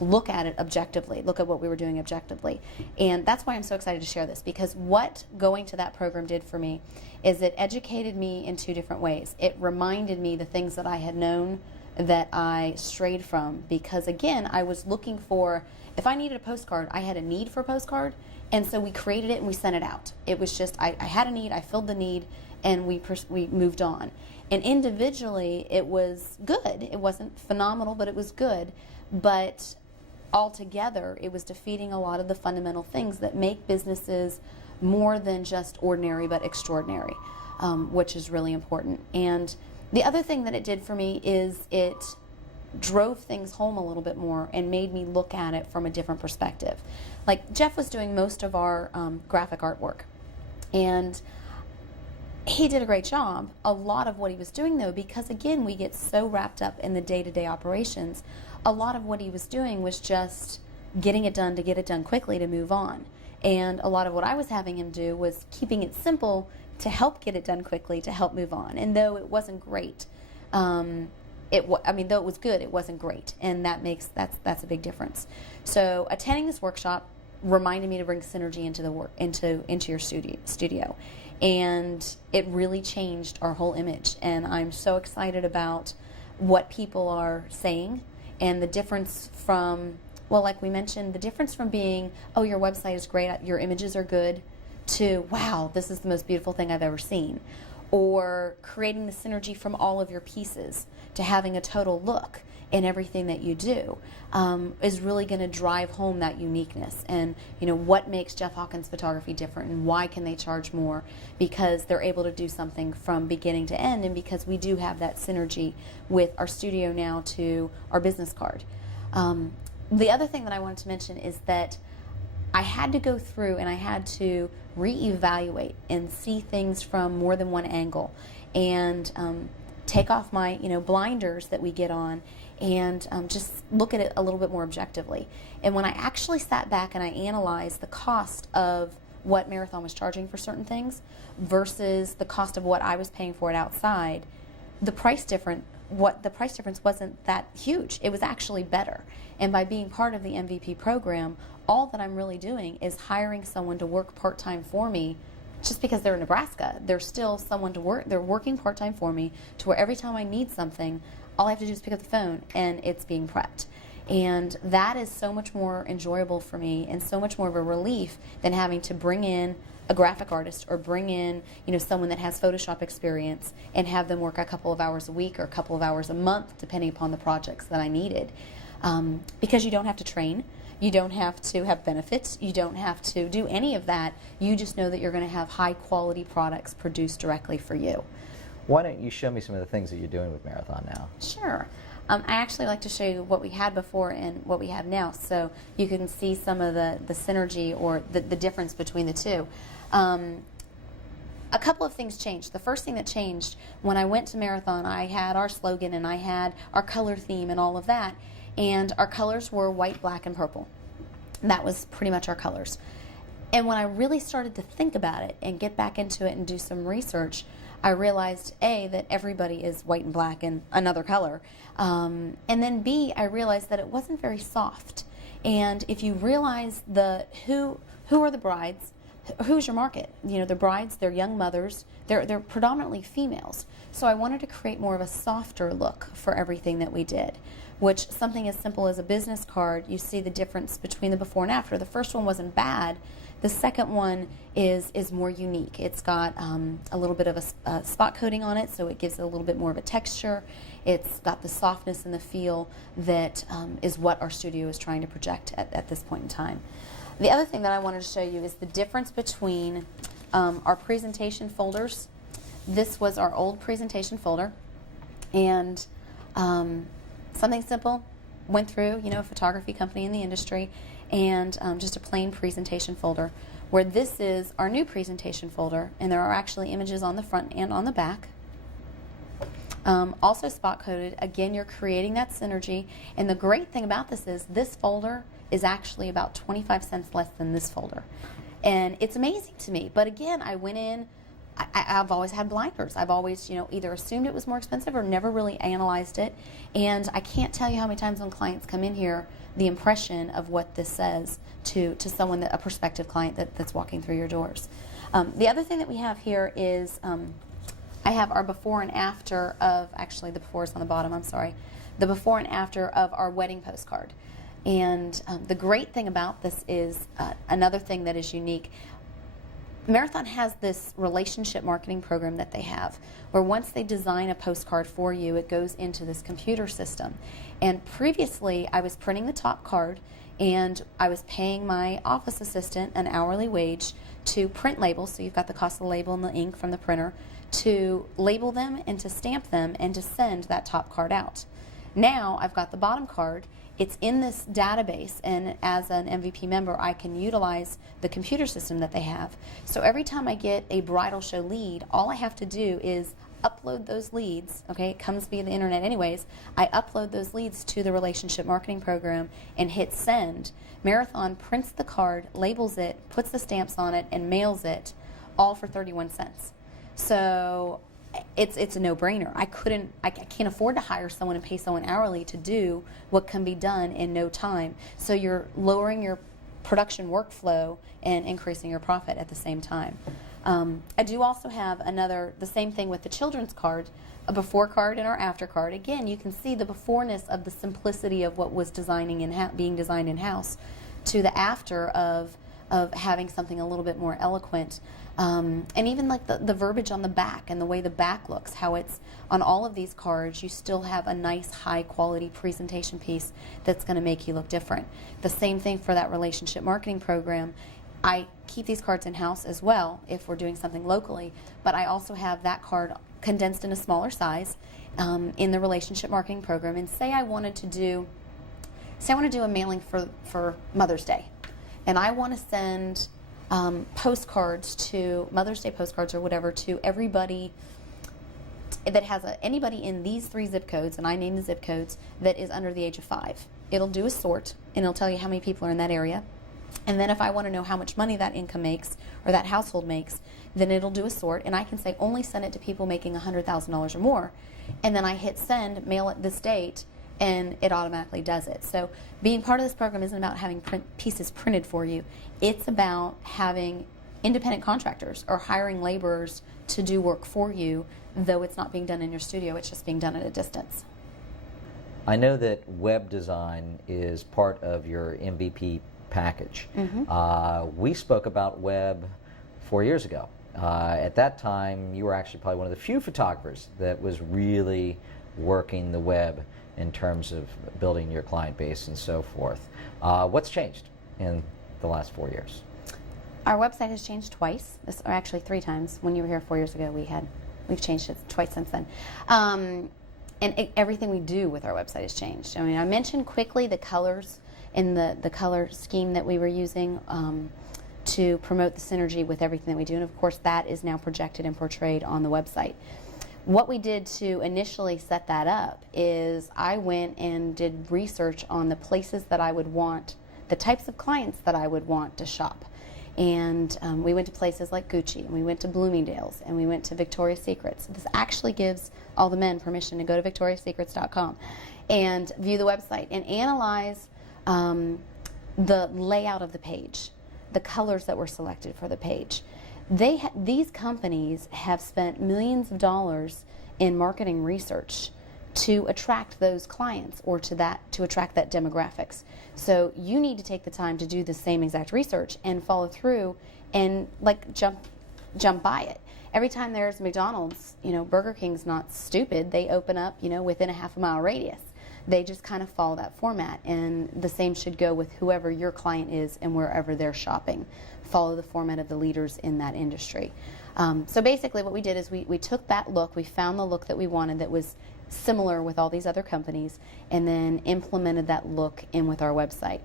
look at it objectively, look at what we were doing objectively. And that's why I'm so excited to share this, because what going to that program did for me is it educated me in two different ways. It reminded me the things that I had known that I strayed from, because again, I was looking for, if I needed a postcard, I had a need for a postcard. And so we created it and we sent it out. It was just, I had a need, I filled the need, and we moved on. And individually, it was good. It wasn't phenomenal, but it was good. But altogether, it was defeating a lot of the fundamental things that make businesses more than just ordinary, but extraordinary, which is really important. And the other thing that it did for me is it drove things home a little bit more and made me look at it from a different perspective. Like Jeff was doing most of our graphic artwork, and he did a great job. A lot of what he was doing, though, because again, we get so wrapped up in the day-to-day operations, a lot of what he was doing was just getting it done to get it done quickly to move on. And a lot of what I was having him do was keeping it simple to help get it done quickly, to help move on. And though it wasn't great, though it was good, it wasn't great, and that's a big difference. So attending this workshop reminded me to bring synergy into your studio, and it really changed our whole image. And I'm so excited about what people are saying and the difference from, well, like we mentioned, the difference from being, oh, your website is great, your images are good, to, wow, this is the most beautiful thing I've ever seen. Or creating the synergy from all of your pieces to having a total look. in everything that you do is really going to drive home that uniqueness, and what makes Jeff Hawkins Photography different, and why can they charge more, because they're able to do something from beginning to end, and because we do have that synergy with our studio now to our business card. The other thing that I wanted to mention is that I had to go through and I had to reevaluate and see things from more than one angle, and take off my blinders that we get on, and just look at it a little bit more objectively. And when I actually sat back and I analyzed the cost of what Marathon was charging for certain things versus the cost of what I was paying for it outside, the price difference wasn't that huge. It was actually better. And by being part of the MVP program, all that I'm really doing is hiring someone to work part-time for me. Just because they're in Nebraska, they're still someone to work. They're working part-time for me, to where every time I need something, all I have to do is pick up the phone and it's being prepped. And that is so much more enjoyable for me, and so much more of a relief than having to bring in a graphic artist or bring in someone that has Photoshop experience and have them work a couple of hours a week or a couple of hours a month, depending upon the projects that I needed. Because you don't have to train. You don't have to have benefits. You don't have to do any of that. You just know that you're going to have high quality products produced directly for you. Why don't you show me some of the things that you're doing with Marathon now? Sure. I actually like to show you what we had before and what we have now, so you can see some of the synergy or the difference between the two. A couple of things changed. The first thing that changed, when I went to Marathon, I had our slogan and I had our color theme and all of that. And our colors were white, black, and purple. That was pretty much our colors. And when I really started to think about it and get back into it and do some research, I realized, A, that everybody is white and black and another color. And then B, I realized that it wasn't very soft. And if you realize who are the brides, who's your market? The brides, they're young mothers, they're predominantly females. So I wanted to create more of a softer look for everything that we did, which something as simple as a business card, you see the difference between the before and after. The first one wasn't bad. The second one is more unique. It's got a little bit of a spot coating on it, so it gives it a little bit more of a texture. It's got the softness and the feel that is what our studio is trying to project at this point in time. The other thing that I wanted to show you is the difference between our presentation folders. This was our old presentation folder, and something simple, went through, a photography company in the industry, and just a plain presentation folder, where this is our new presentation folder, and there are actually images on the front and on the back. Also spot coded. Again, you're creating that synergy, and the great thing about this folder is actually about 25 cents less than this folder, and it's amazing to me. But again, I went in, I've always had blinders. I've always, either assumed it was more expensive or never really analyzed it. And I can't tell you how many times when clients come in here, the impression of what this says to someone, a prospective client that's walking through your doors. The other thing that we have here is I have our before and after of, actually the before is on the bottom, I'm sorry, the before and after of our wedding postcard. And the great thing about this is another thing that is unique. Marathon has this relationship marketing program that they have, where once they design a postcard for you, it goes into this computer system. And previously, I was printing the top card, and I was paying my office assistant an hourly wage to print labels, so you've got the cost of the label and the ink from the printer, to label them and to stamp them and to send that top card out. Now, I've got the bottom card. It's in this database, and as an MVP member, I can utilize the computer system that they have. So every time I get a bridal show lead, all I have to do is upload those leads. Okay, it comes via the internet anyways. I upload those leads to the relationship marketing program and hit send. Marathon prints the card, labels it, puts the stamps on it, and mails it, all for 31 cents. So it's a no-brainer. I can't afford to hire someone and pay someone hourly to do what can be done in no time. So you're lowering your production workflow and increasing your profit at the same time. I do also have the same thing with the children's card, a before card and our after card. Again, you can see the beforeness of the simplicity of what was being designed in-house, to the after of of having something a little bit more eloquent. And even like the verbiage on the back and the way the back looks, how it's on all of these cards, you still have a nice high quality presentation piece that's going to make you look different. The same thing for that relationship marketing program. I keep these cards in-house as well if we're doing something locally, but I also have that card condensed in a smaller size in the relationship marketing program. And say I wanted to do a mailing for Mother's Day, and I want to send postcards to Mother's Day postcards or whatever to everybody that has anybody in these 3 zip codes, and I name the zip codes, that is under the age of 5. It'll do a sort, and it'll tell you how many people are in that area. And then if I want to know how much money that income makes or that household makes, then it'll do a sort, and I can say only send it to people making $100,000 or more. And then I hit send, mail at this date, and it automatically does it. So being part of this program isn't about having pieces printed for you. It's about having independent contractors or hiring laborers to do work for you, though it's not being done in your studio, it's just being done at a distance. I know that web design is part of your MVP package. We spoke about web 4 years ago. At that time, you were actually probably one of the few photographers that was really working the web in terms of building your client base and so forth. What's changed in the last 4 years? Our website has changed twice, or actually 3 times. When you were here 4 years ago, we've changed it twice since then. And everything we do with our website has changed. I mean, I mentioned quickly the colors and the color scheme that we were using to promote the synergy with everything that we do. And of course, that is now projected and portrayed on the website. What we did to initially set that up is I went and did research on the places that I would want, the types of clients that I would want to shop. And we went to places like Gucci, and we went to Bloomingdale's, and we went to Victoria's Secrets. This actually gives all the men permission to go to victoriassecrets.com and view the website and analyze the layout of the page, the colors that were selected for the page. These companies have spent millions of dollars in marketing research to attract those clients or to attract that demographics. So you need to take the time to do the same exact research and follow through and like jump by it. Every time there's McDonald's, Burger King's not stupid. They open up, within a half-a-mile radius. They just kind of follow that format, and the same should go with whoever your client is and wherever they're shopping. Follow the format of the leaders in that industry. So basically what we did is we took that look, we found the look that we wanted that was similar with all these other companies, and then implemented that look in with our website.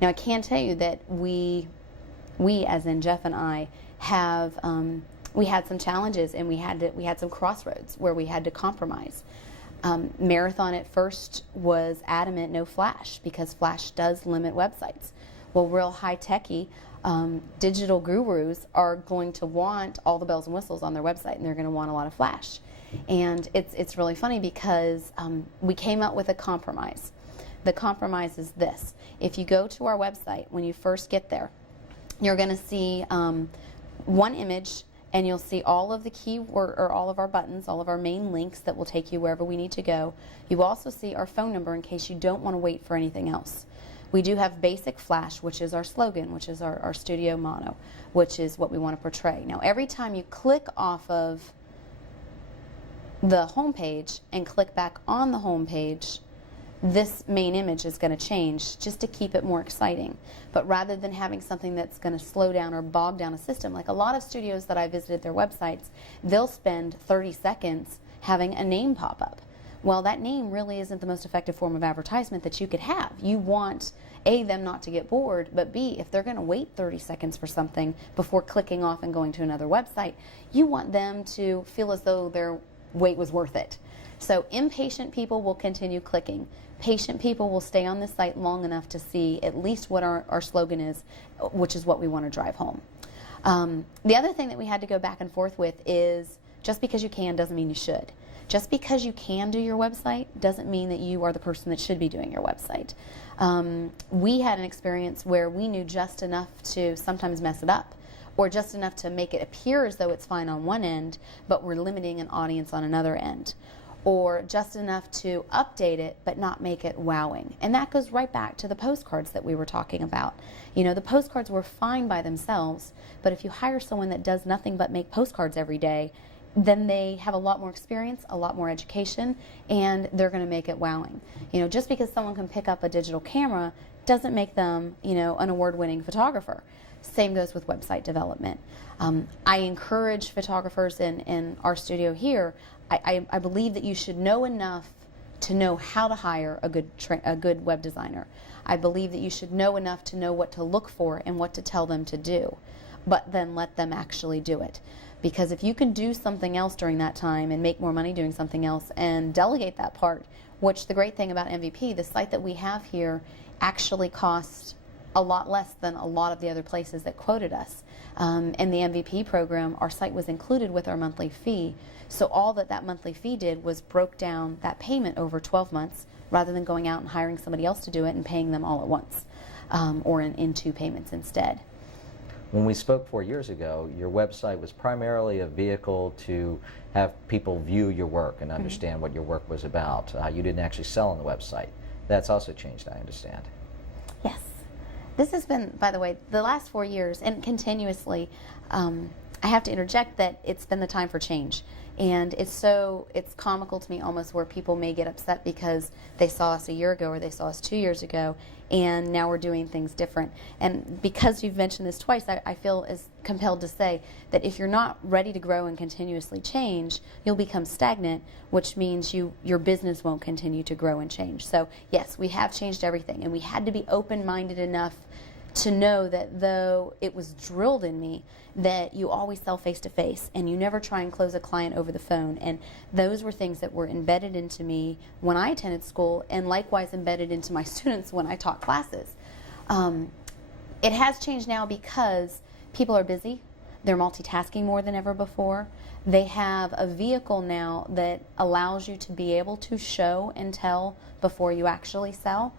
Now I can tell you that we as in Jeff and I have we had some challenges, and we had some crossroads where we had to compromise. Marathon at first was adamant no Flash because Flash does limit websites. Well, real high-techy digital gurus are going to want all the bells and whistles on their website, and they're going to want a lot of Flash. And it's really funny because we came up with a compromise. The compromise is this. If you go to our website, when you first get there, you're going to see one image, and you'll see all of the keyword or all of our buttons, all of our main links that will take you wherever we need to go. You also see our phone number in case you don't want to wait for anything else. We do have basic Flash, which is our slogan, which is our studio motto, which is what we want to portray. Now, every time you click off of the home page and click back on the home page, this main image is going to change just to keep it more exciting. But rather than having something that's going to slow down or bog down a system, like a lot of studios that I visited their websites, they'll spend 30 seconds having a name pop up. Well, that name really isn't the most effective form of advertisement that you could have. You want, A, them not to get bored, but B, if they're going to wait 30 seconds for something before clicking off and going to another website, you want them to feel as though their wait was worth it. So impatient people will continue clicking. Patient people will stay on the site long enough to see at least what our slogan is, which is what we want to drive home. The other thing that we had to go back and forth with is just because you can doesn't mean you should. Just because you can do your website doesn't mean that you are the person that should be doing your website. We had an experience where we knew just enough to sometimes mess it up, or just enough to make it appear as though it's fine on one end, but we're limiting an audience on another end. or just enough to update it but not make it wowing. And that goes right back to the postcards that we were talking about. You know, the postcards were fine by themselves, but if you hire someone that does nothing but make postcards every day, then they have a lot more experience, a lot more education, and they're going to make it wowing. You know, just because someone can pick up a digital camera doesn't make them, you know, an award-winning photographer. Same goes with website development. I encourage photographers in our studio here. I believe that you should know enough to know how to hire a good web designer. I believe that you should know enough to know what to look for and what to tell them to do, but then let them actually do it. Because if you can do something else during that time and make more money doing something else and delegate that part, which the great thing about MVP, the site that we have here actually costs a lot less than a lot of the other places that quoted us. In the MVP program, our site was included with our monthly fee. So all that monthly fee did was broke down that payment over 12 months rather than going out and hiring somebody else to do it and paying them all at once, or in 2 payments instead. When we spoke 4 years ago, your website was primarily a vehicle to have people view your work and understand what your work was about. You didn't actually sell on the website. That's also changed, I understand. Yes. This has been, by the way, the last 4 years, and continuously, I have to interject that it's been the time for change. And it's comical to me almost where people may get upset because they saw us a year ago or they saw us 2 years ago, and now we're doing things different. And because you've mentioned this twice, I feel as compelled to say that if you're not ready to grow and continuously change, you'll become stagnant, which means your business won't continue to grow and change. So yes, we have changed everything, and we had to be open-minded enough to know that though it was drilled in me that you always sell face-to-face and you never try and close a client over the phone, and those were things that were embedded into me when I attended school and likewise embedded into my students when I taught classes. It has changed now because people are busy, they're multitasking more than ever before. They have a vehicle now that allows you to be able to show and tell before you actually sell.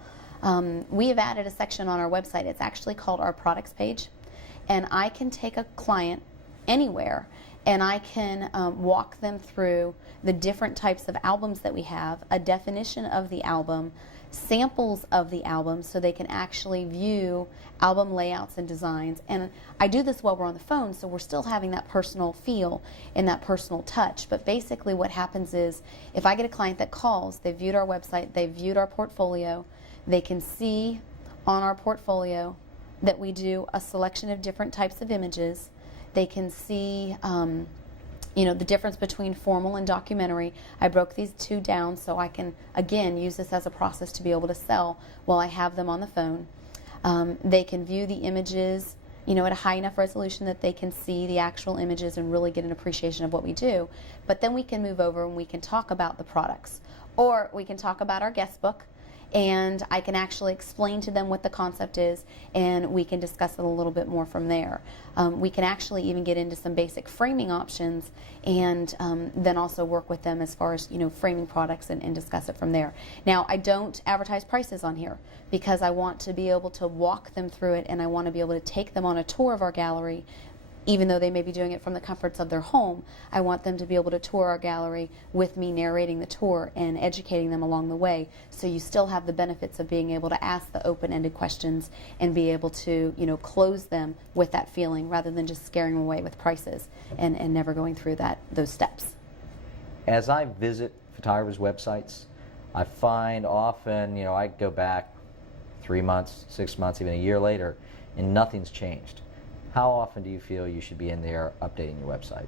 We have added a section on our website. It's actually called our products page. And I can take a client anywhere and I can walk them through the different types of albums that we have, a definition of the album, samples of the album so they can actually view album layouts and designs. And I do this while we're on the phone, so we're still having that personal feel and that personal touch. But basically what happens is if I get a client that calls, they've viewed our website, they've viewed our portfolio, they can see on our portfolio that we do a selection of different types of images. They can see the difference between formal and documentary. I broke these two down so I can, again, use this as a process to be able to sell while I have them on the phone. They can view the images at a high enough resolution that they can see the actual images and really get an appreciation of what we do. But then we can move over and we can talk about the products. Or we can talk about our guest book, and I can actually explain to them what the concept is, and we can discuss it a little bit more from there. We can actually even get into some basic framing options, and then also work with them as far as framing products and discuss it from there. Now, I don't advertise prices on here because I want to be able to walk them through it, and I want to be able to take them on a tour of our gallery. Even though they may be doing it from the comforts of their home, I want them to be able to tour our gallery with me narrating the tour and educating them along the way, so you still have the benefits of being able to ask the open-ended questions and be able to close them with that feeling rather than just scaring them away with prices and never going through those steps. As I visit photographers' websites, I find often, I go back 3 months, 6 months, even a year later, and nothing's changed. How often do you feel you should be in there updating your website?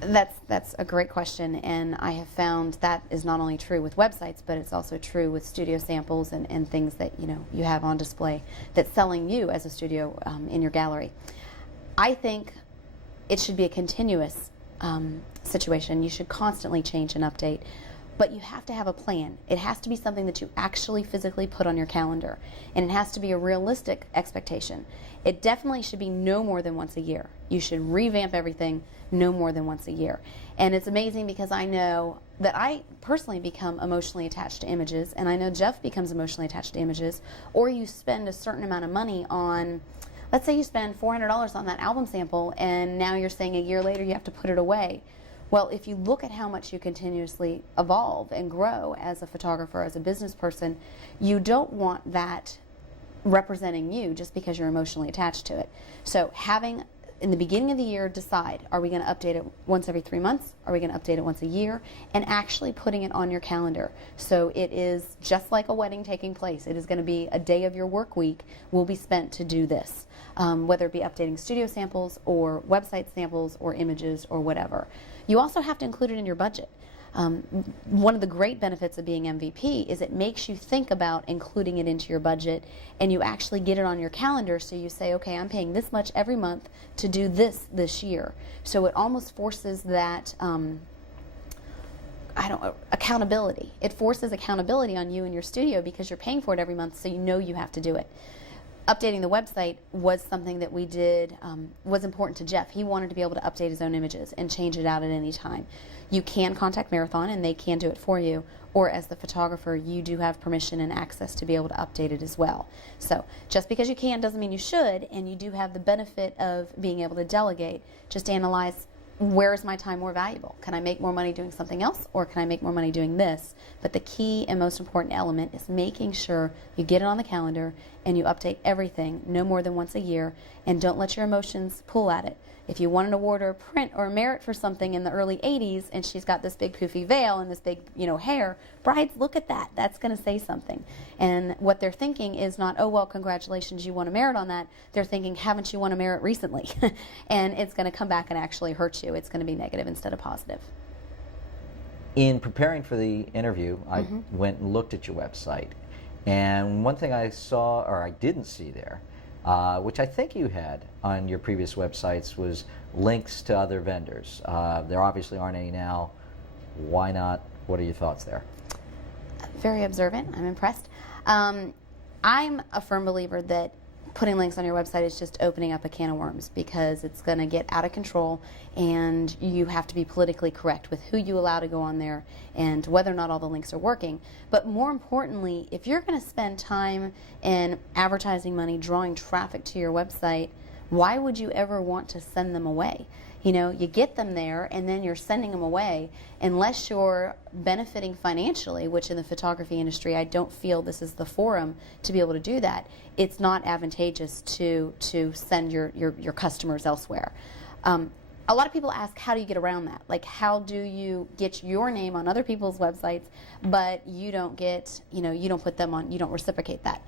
That's a great question, and I have found that is not only true with websites, but it's also true with studio samples and things that you have on display that's selling you as a studio in your gallery. I think it should be a continuous situation. You should constantly change and update. But you have to have a plan. It has to be something that you actually physically put on your calendar. And it has to be a realistic expectation. It definitely should be no more than once a year. You should revamp everything no more than once a year. And it's amazing because I know that I personally become emotionally attached to images, and I know Jeff becomes emotionally attached to images, or you spend a certain amount of money on, let's say you spend $400 on that album sample, and now you're saying a year later you have to put it away. Well, if you look at how much you continuously evolve and grow as a photographer, as a business person, you don't want that representing you just because you're emotionally attached to it. So having, in the beginning of the year, decide, are we going to update it once every 3 months? Are we going to update it once a year? And actually putting it on your calendar. So it is just like a wedding taking place. It is going to be a day of your work week will be spent to do this, whether it be updating studio samples or website samples or images or whatever. You also have to include it in your budget. One of the great benefits of being MVP is it makes you think about including it into your budget, and you actually get it on your calendar, so you say, okay, I'm paying this much every month to do this year. So it almost forces that accountability. It forces accountability on you and your studio because you're paying for it every month, so you know you have to do it. Updating the website was something that we did, was important to Jeff. He wanted to be able to update his own images and change it out at any time. You can contact Marathon and they can do it for you, or as the photographer, you do have permission and access to be able to update it as well. So just because you can doesn't mean you should, and you do have the benefit of being able to delegate. Just analyze, where is my time more valuable? Can I make more money doing something else, or can I make more money doing this? But the key and most important element is making sure you get it on the calendar and you update everything no more than once a year, and don't let your emotions pull at it. If you won an award or a print or a merit for something in the early 80s and she's got this big poofy veil and this big, hair, brides look at that. That's going to say something. And what they're thinking is not, oh, well, congratulations, you won a merit on that. They're thinking, haven't you won a merit recently? And it's going to come back and actually hurt you. It's going to be negative instead of positive. In preparing for the interview, I went and looked at your website. And one thing I saw, or I didn't see there, which I think you had on your previous websites, was links to other vendors. There obviously aren't any now. Why not? What are your thoughts there? Very observant. I'm impressed. I'm a firm believer that putting links on your website is just opening up a can of worms, because it's going to get out of control, and you have to be politically correct with who you allow to go on there and whether or not all the links are working. But more importantly, if you're going to spend time and advertising money drawing traffic to your website, why would you ever want to send them away? You get them there and then you're sending them away. Unless you're benefiting financially, which in the photography industry I don't feel this is the forum to be able to do that, it's not advantageous to send your customers elsewhere. A lot of people ask, how do you get around that? Like, how do you get your name on other people's websites, but you don't get, you don't put them on, you don't reciprocate that?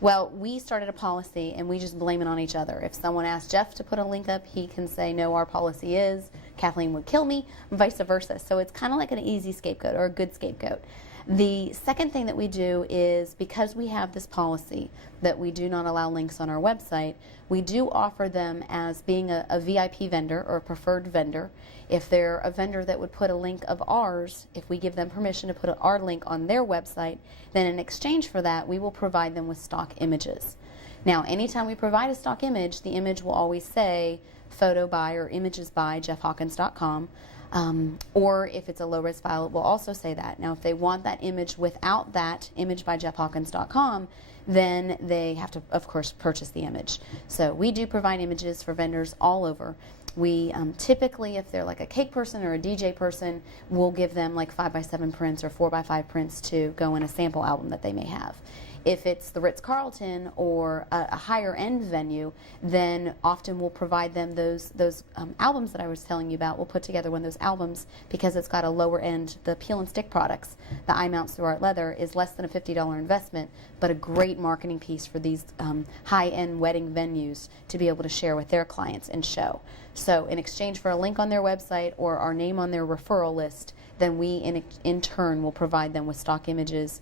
Well, we started a policy, and we just blame it on each other. If someone asks Jeff to put a link up, he can say, no, our policy is, Kathleen would kill me, and vice versa. So it's kind of like an easy scapegoat, or a good scapegoat. The second thing that we do is, because we have this policy that we do not allow links on our website, we do offer them as being a VIP vendor or a preferred vendor. If they're a vendor that would put a link of ours, if we give them permission to put our link on their website, then in exchange for that, we will provide them with stock images. Now, anytime we provide a stock image, the image will always say photo by or images by jeffhawkins.com. Or if it's a low-res file, it will also say that. Now, if they want that image without that image by jeffhawkins.com, then they have to, of course, purchase the image. So we do provide images for vendors all over. We typically, if they're like a cake person or a DJ person, we'll give them like 5x7 prints or 4x5 prints to go in a sample album that they may have. If it's the Ritz-Carlton or a higher-end venue, then often we'll provide them those albums that I was telling you about. We'll put together one of those albums because it's got a lower end. The peel and stick products, the eye mounts through Art Leather, is less than a $50 investment, but a great marketing piece for these high-end wedding venues to be able to share with their clients and show. So in exchange for a link on their website or our name on their referral list, then we in turn will provide them with stock images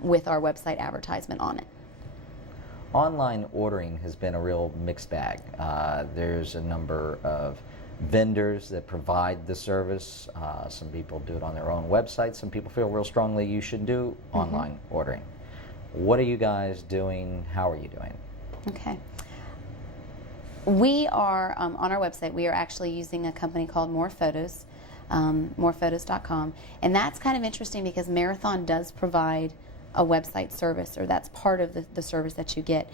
with our website advertisement on it. Online ordering has been a real mixed bag. There's a number of vendors that provide the service. Some people do it on their own website. Some people feel real strongly you should do online ordering. What are you guys doing? How are you doing? Okay. We are, on our website, we are actually using a company called More Photos, morephotos.com. And that's kind of interesting because Marathon does provide a website service, or that's part of the service that you get.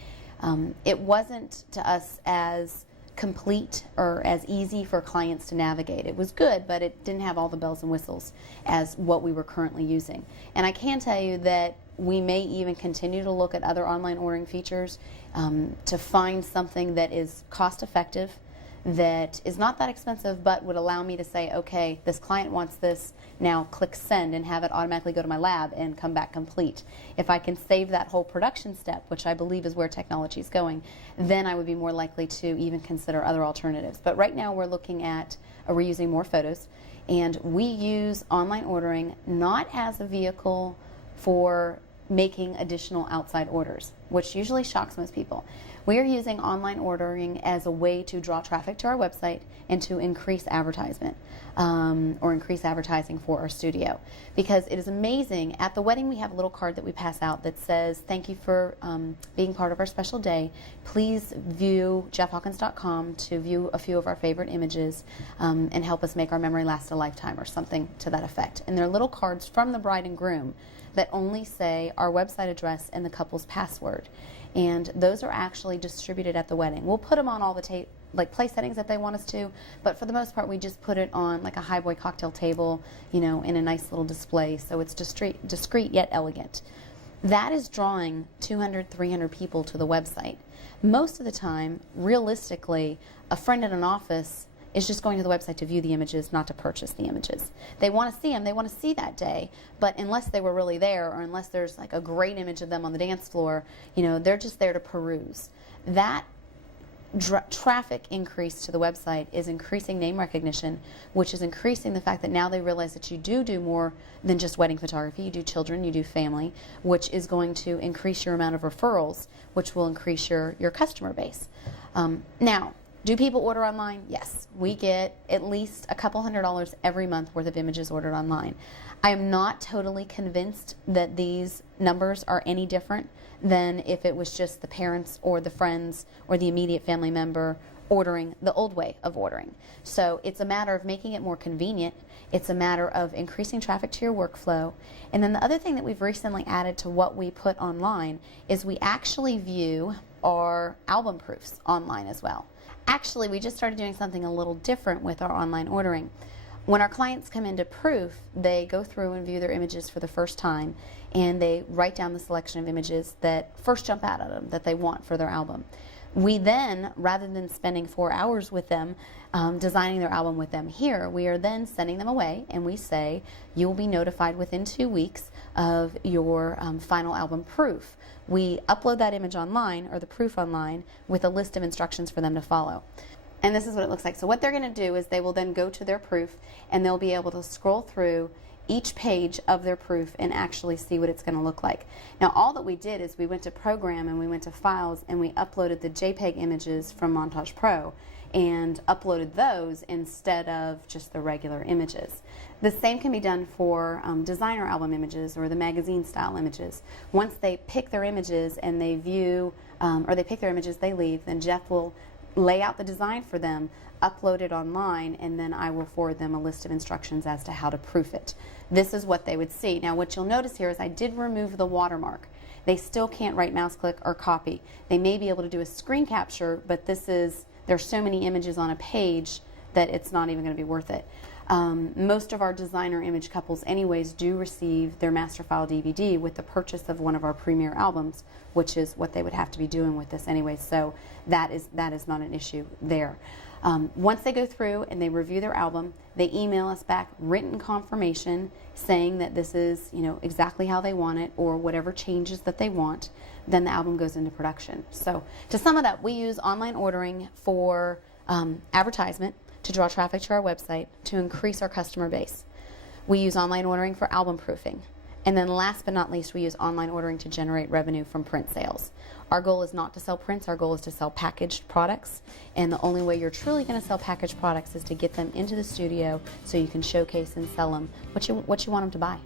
It wasn't to us as complete or as easy for clients to navigate. It was good, but it didn't have all the bells and whistles as what we were currently using. And I can tell you that we may even continue to look at other online ordering features to find something that is cost effective, that is not that expensive, but would allow me to say, okay, this client wants this, now click send and have it automatically go to my lab and come back complete. If I can save that whole production step, which I believe is where technology is going, then I would be more likely to even consider other alternatives. But right now we're looking at, we're using more photos, and we use online ordering not as a vehicle for making additional outside orders, which usually shocks most people. We are using online ordering as a way to draw traffic to our website and to increase advertisement or increase advertising for our studio. Because it is amazing, at the wedding we have a little card that we pass out that says, thank you for being part of our special day. Please view jeffhawkins.com to view a few of our favorite images and help us make our memory last a lifetime, or something to that effect. And they're little cards from the bride and groom that only say our website address and the couple's password. And those are actually distributed at the wedding. We'll put them on all the place settings that they want us to, but for the most part we just put it on like a highboy cocktail table, in a nice little display, so it's discreet yet elegant. That is drawing 200, 300 people to the website. Most of the time, realistically, a friend at an office is just going to the website to view the images, not to purchase the images. They want to see them, they want to see that day, but unless they were really there, or unless there's like a great image of them on the dance floor, they're just there to peruse. That traffic increase to the website is increasing name recognition, which is increasing the fact that now they realize that you do more than just wedding photography. You do children, you do family, which is going to increase your amount of referrals, which will increase your customer base. Now, do people order online? Yes. We get at least a couple $100 every month worth of images ordered online. I am not totally convinced that these numbers are any different than if it was just the parents or the friends or the immediate family member ordering the old way of ordering. So it's a matter of making it more convenient. It's a matter of increasing traffic to your workflow. And then the other thing that we've recently added to what we put online is we actually view our album proofs online as well. Actually, we just started doing something a little different with our online ordering. When our clients come into proof, they go through and view their images for the first time, and they write down the selection of images that first jump out at them that they want for their album. We then, rather than spending 4 hours with them, designing their album with them here, we are then sending them away, and we say, you will be notified within 2 weeks of your final album proof. We upload that image online, or the proof online, with a list of instructions for them to follow. And this is what it looks like. So what they're going to do is they will then go to their proof, and they'll be able to scroll through each page of their proof and actually see what it's going to look like. Now, all that we did is we went to Program and we went to Files and we uploaded the JPEG images from Montage Pro and uploaded those instead of just the regular images. The same can be done for designer album images or the magazine style images. Once they pick their images and they view, or they pick their images, they leave, then Jeff will lay out the design for them, upload it online, and then I will forward them a list of instructions as to how to proof it. This is what they would see. Now what you'll notice here is I did remove the watermark. They still can't right mouse click or copy. They may be able to do a screen capture, but there's so many images on a page that it's not even going to be worth it. Most of our designer image couples anyways do receive their master file DVD with the purchase of one of our premiere albums, which is what they would have to be doing with this anyway, so that is not an issue there. Once they go through and they review their album, they email us back written confirmation saying that this is exactly how they want it or whatever changes that they want. Then the album goes into production. So to sum it up, we use online ordering for advertisement, to draw traffic to our website, to increase our customer base. We use online ordering for album proofing. And then last but not least, we use online ordering to generate revenue from print sales. Our goal is not to sell prints, our goal is to sell packaged products. And the only way you're truly going to sell packaged products is to get them into the studio so you can showcase and sell them what you want them to buy.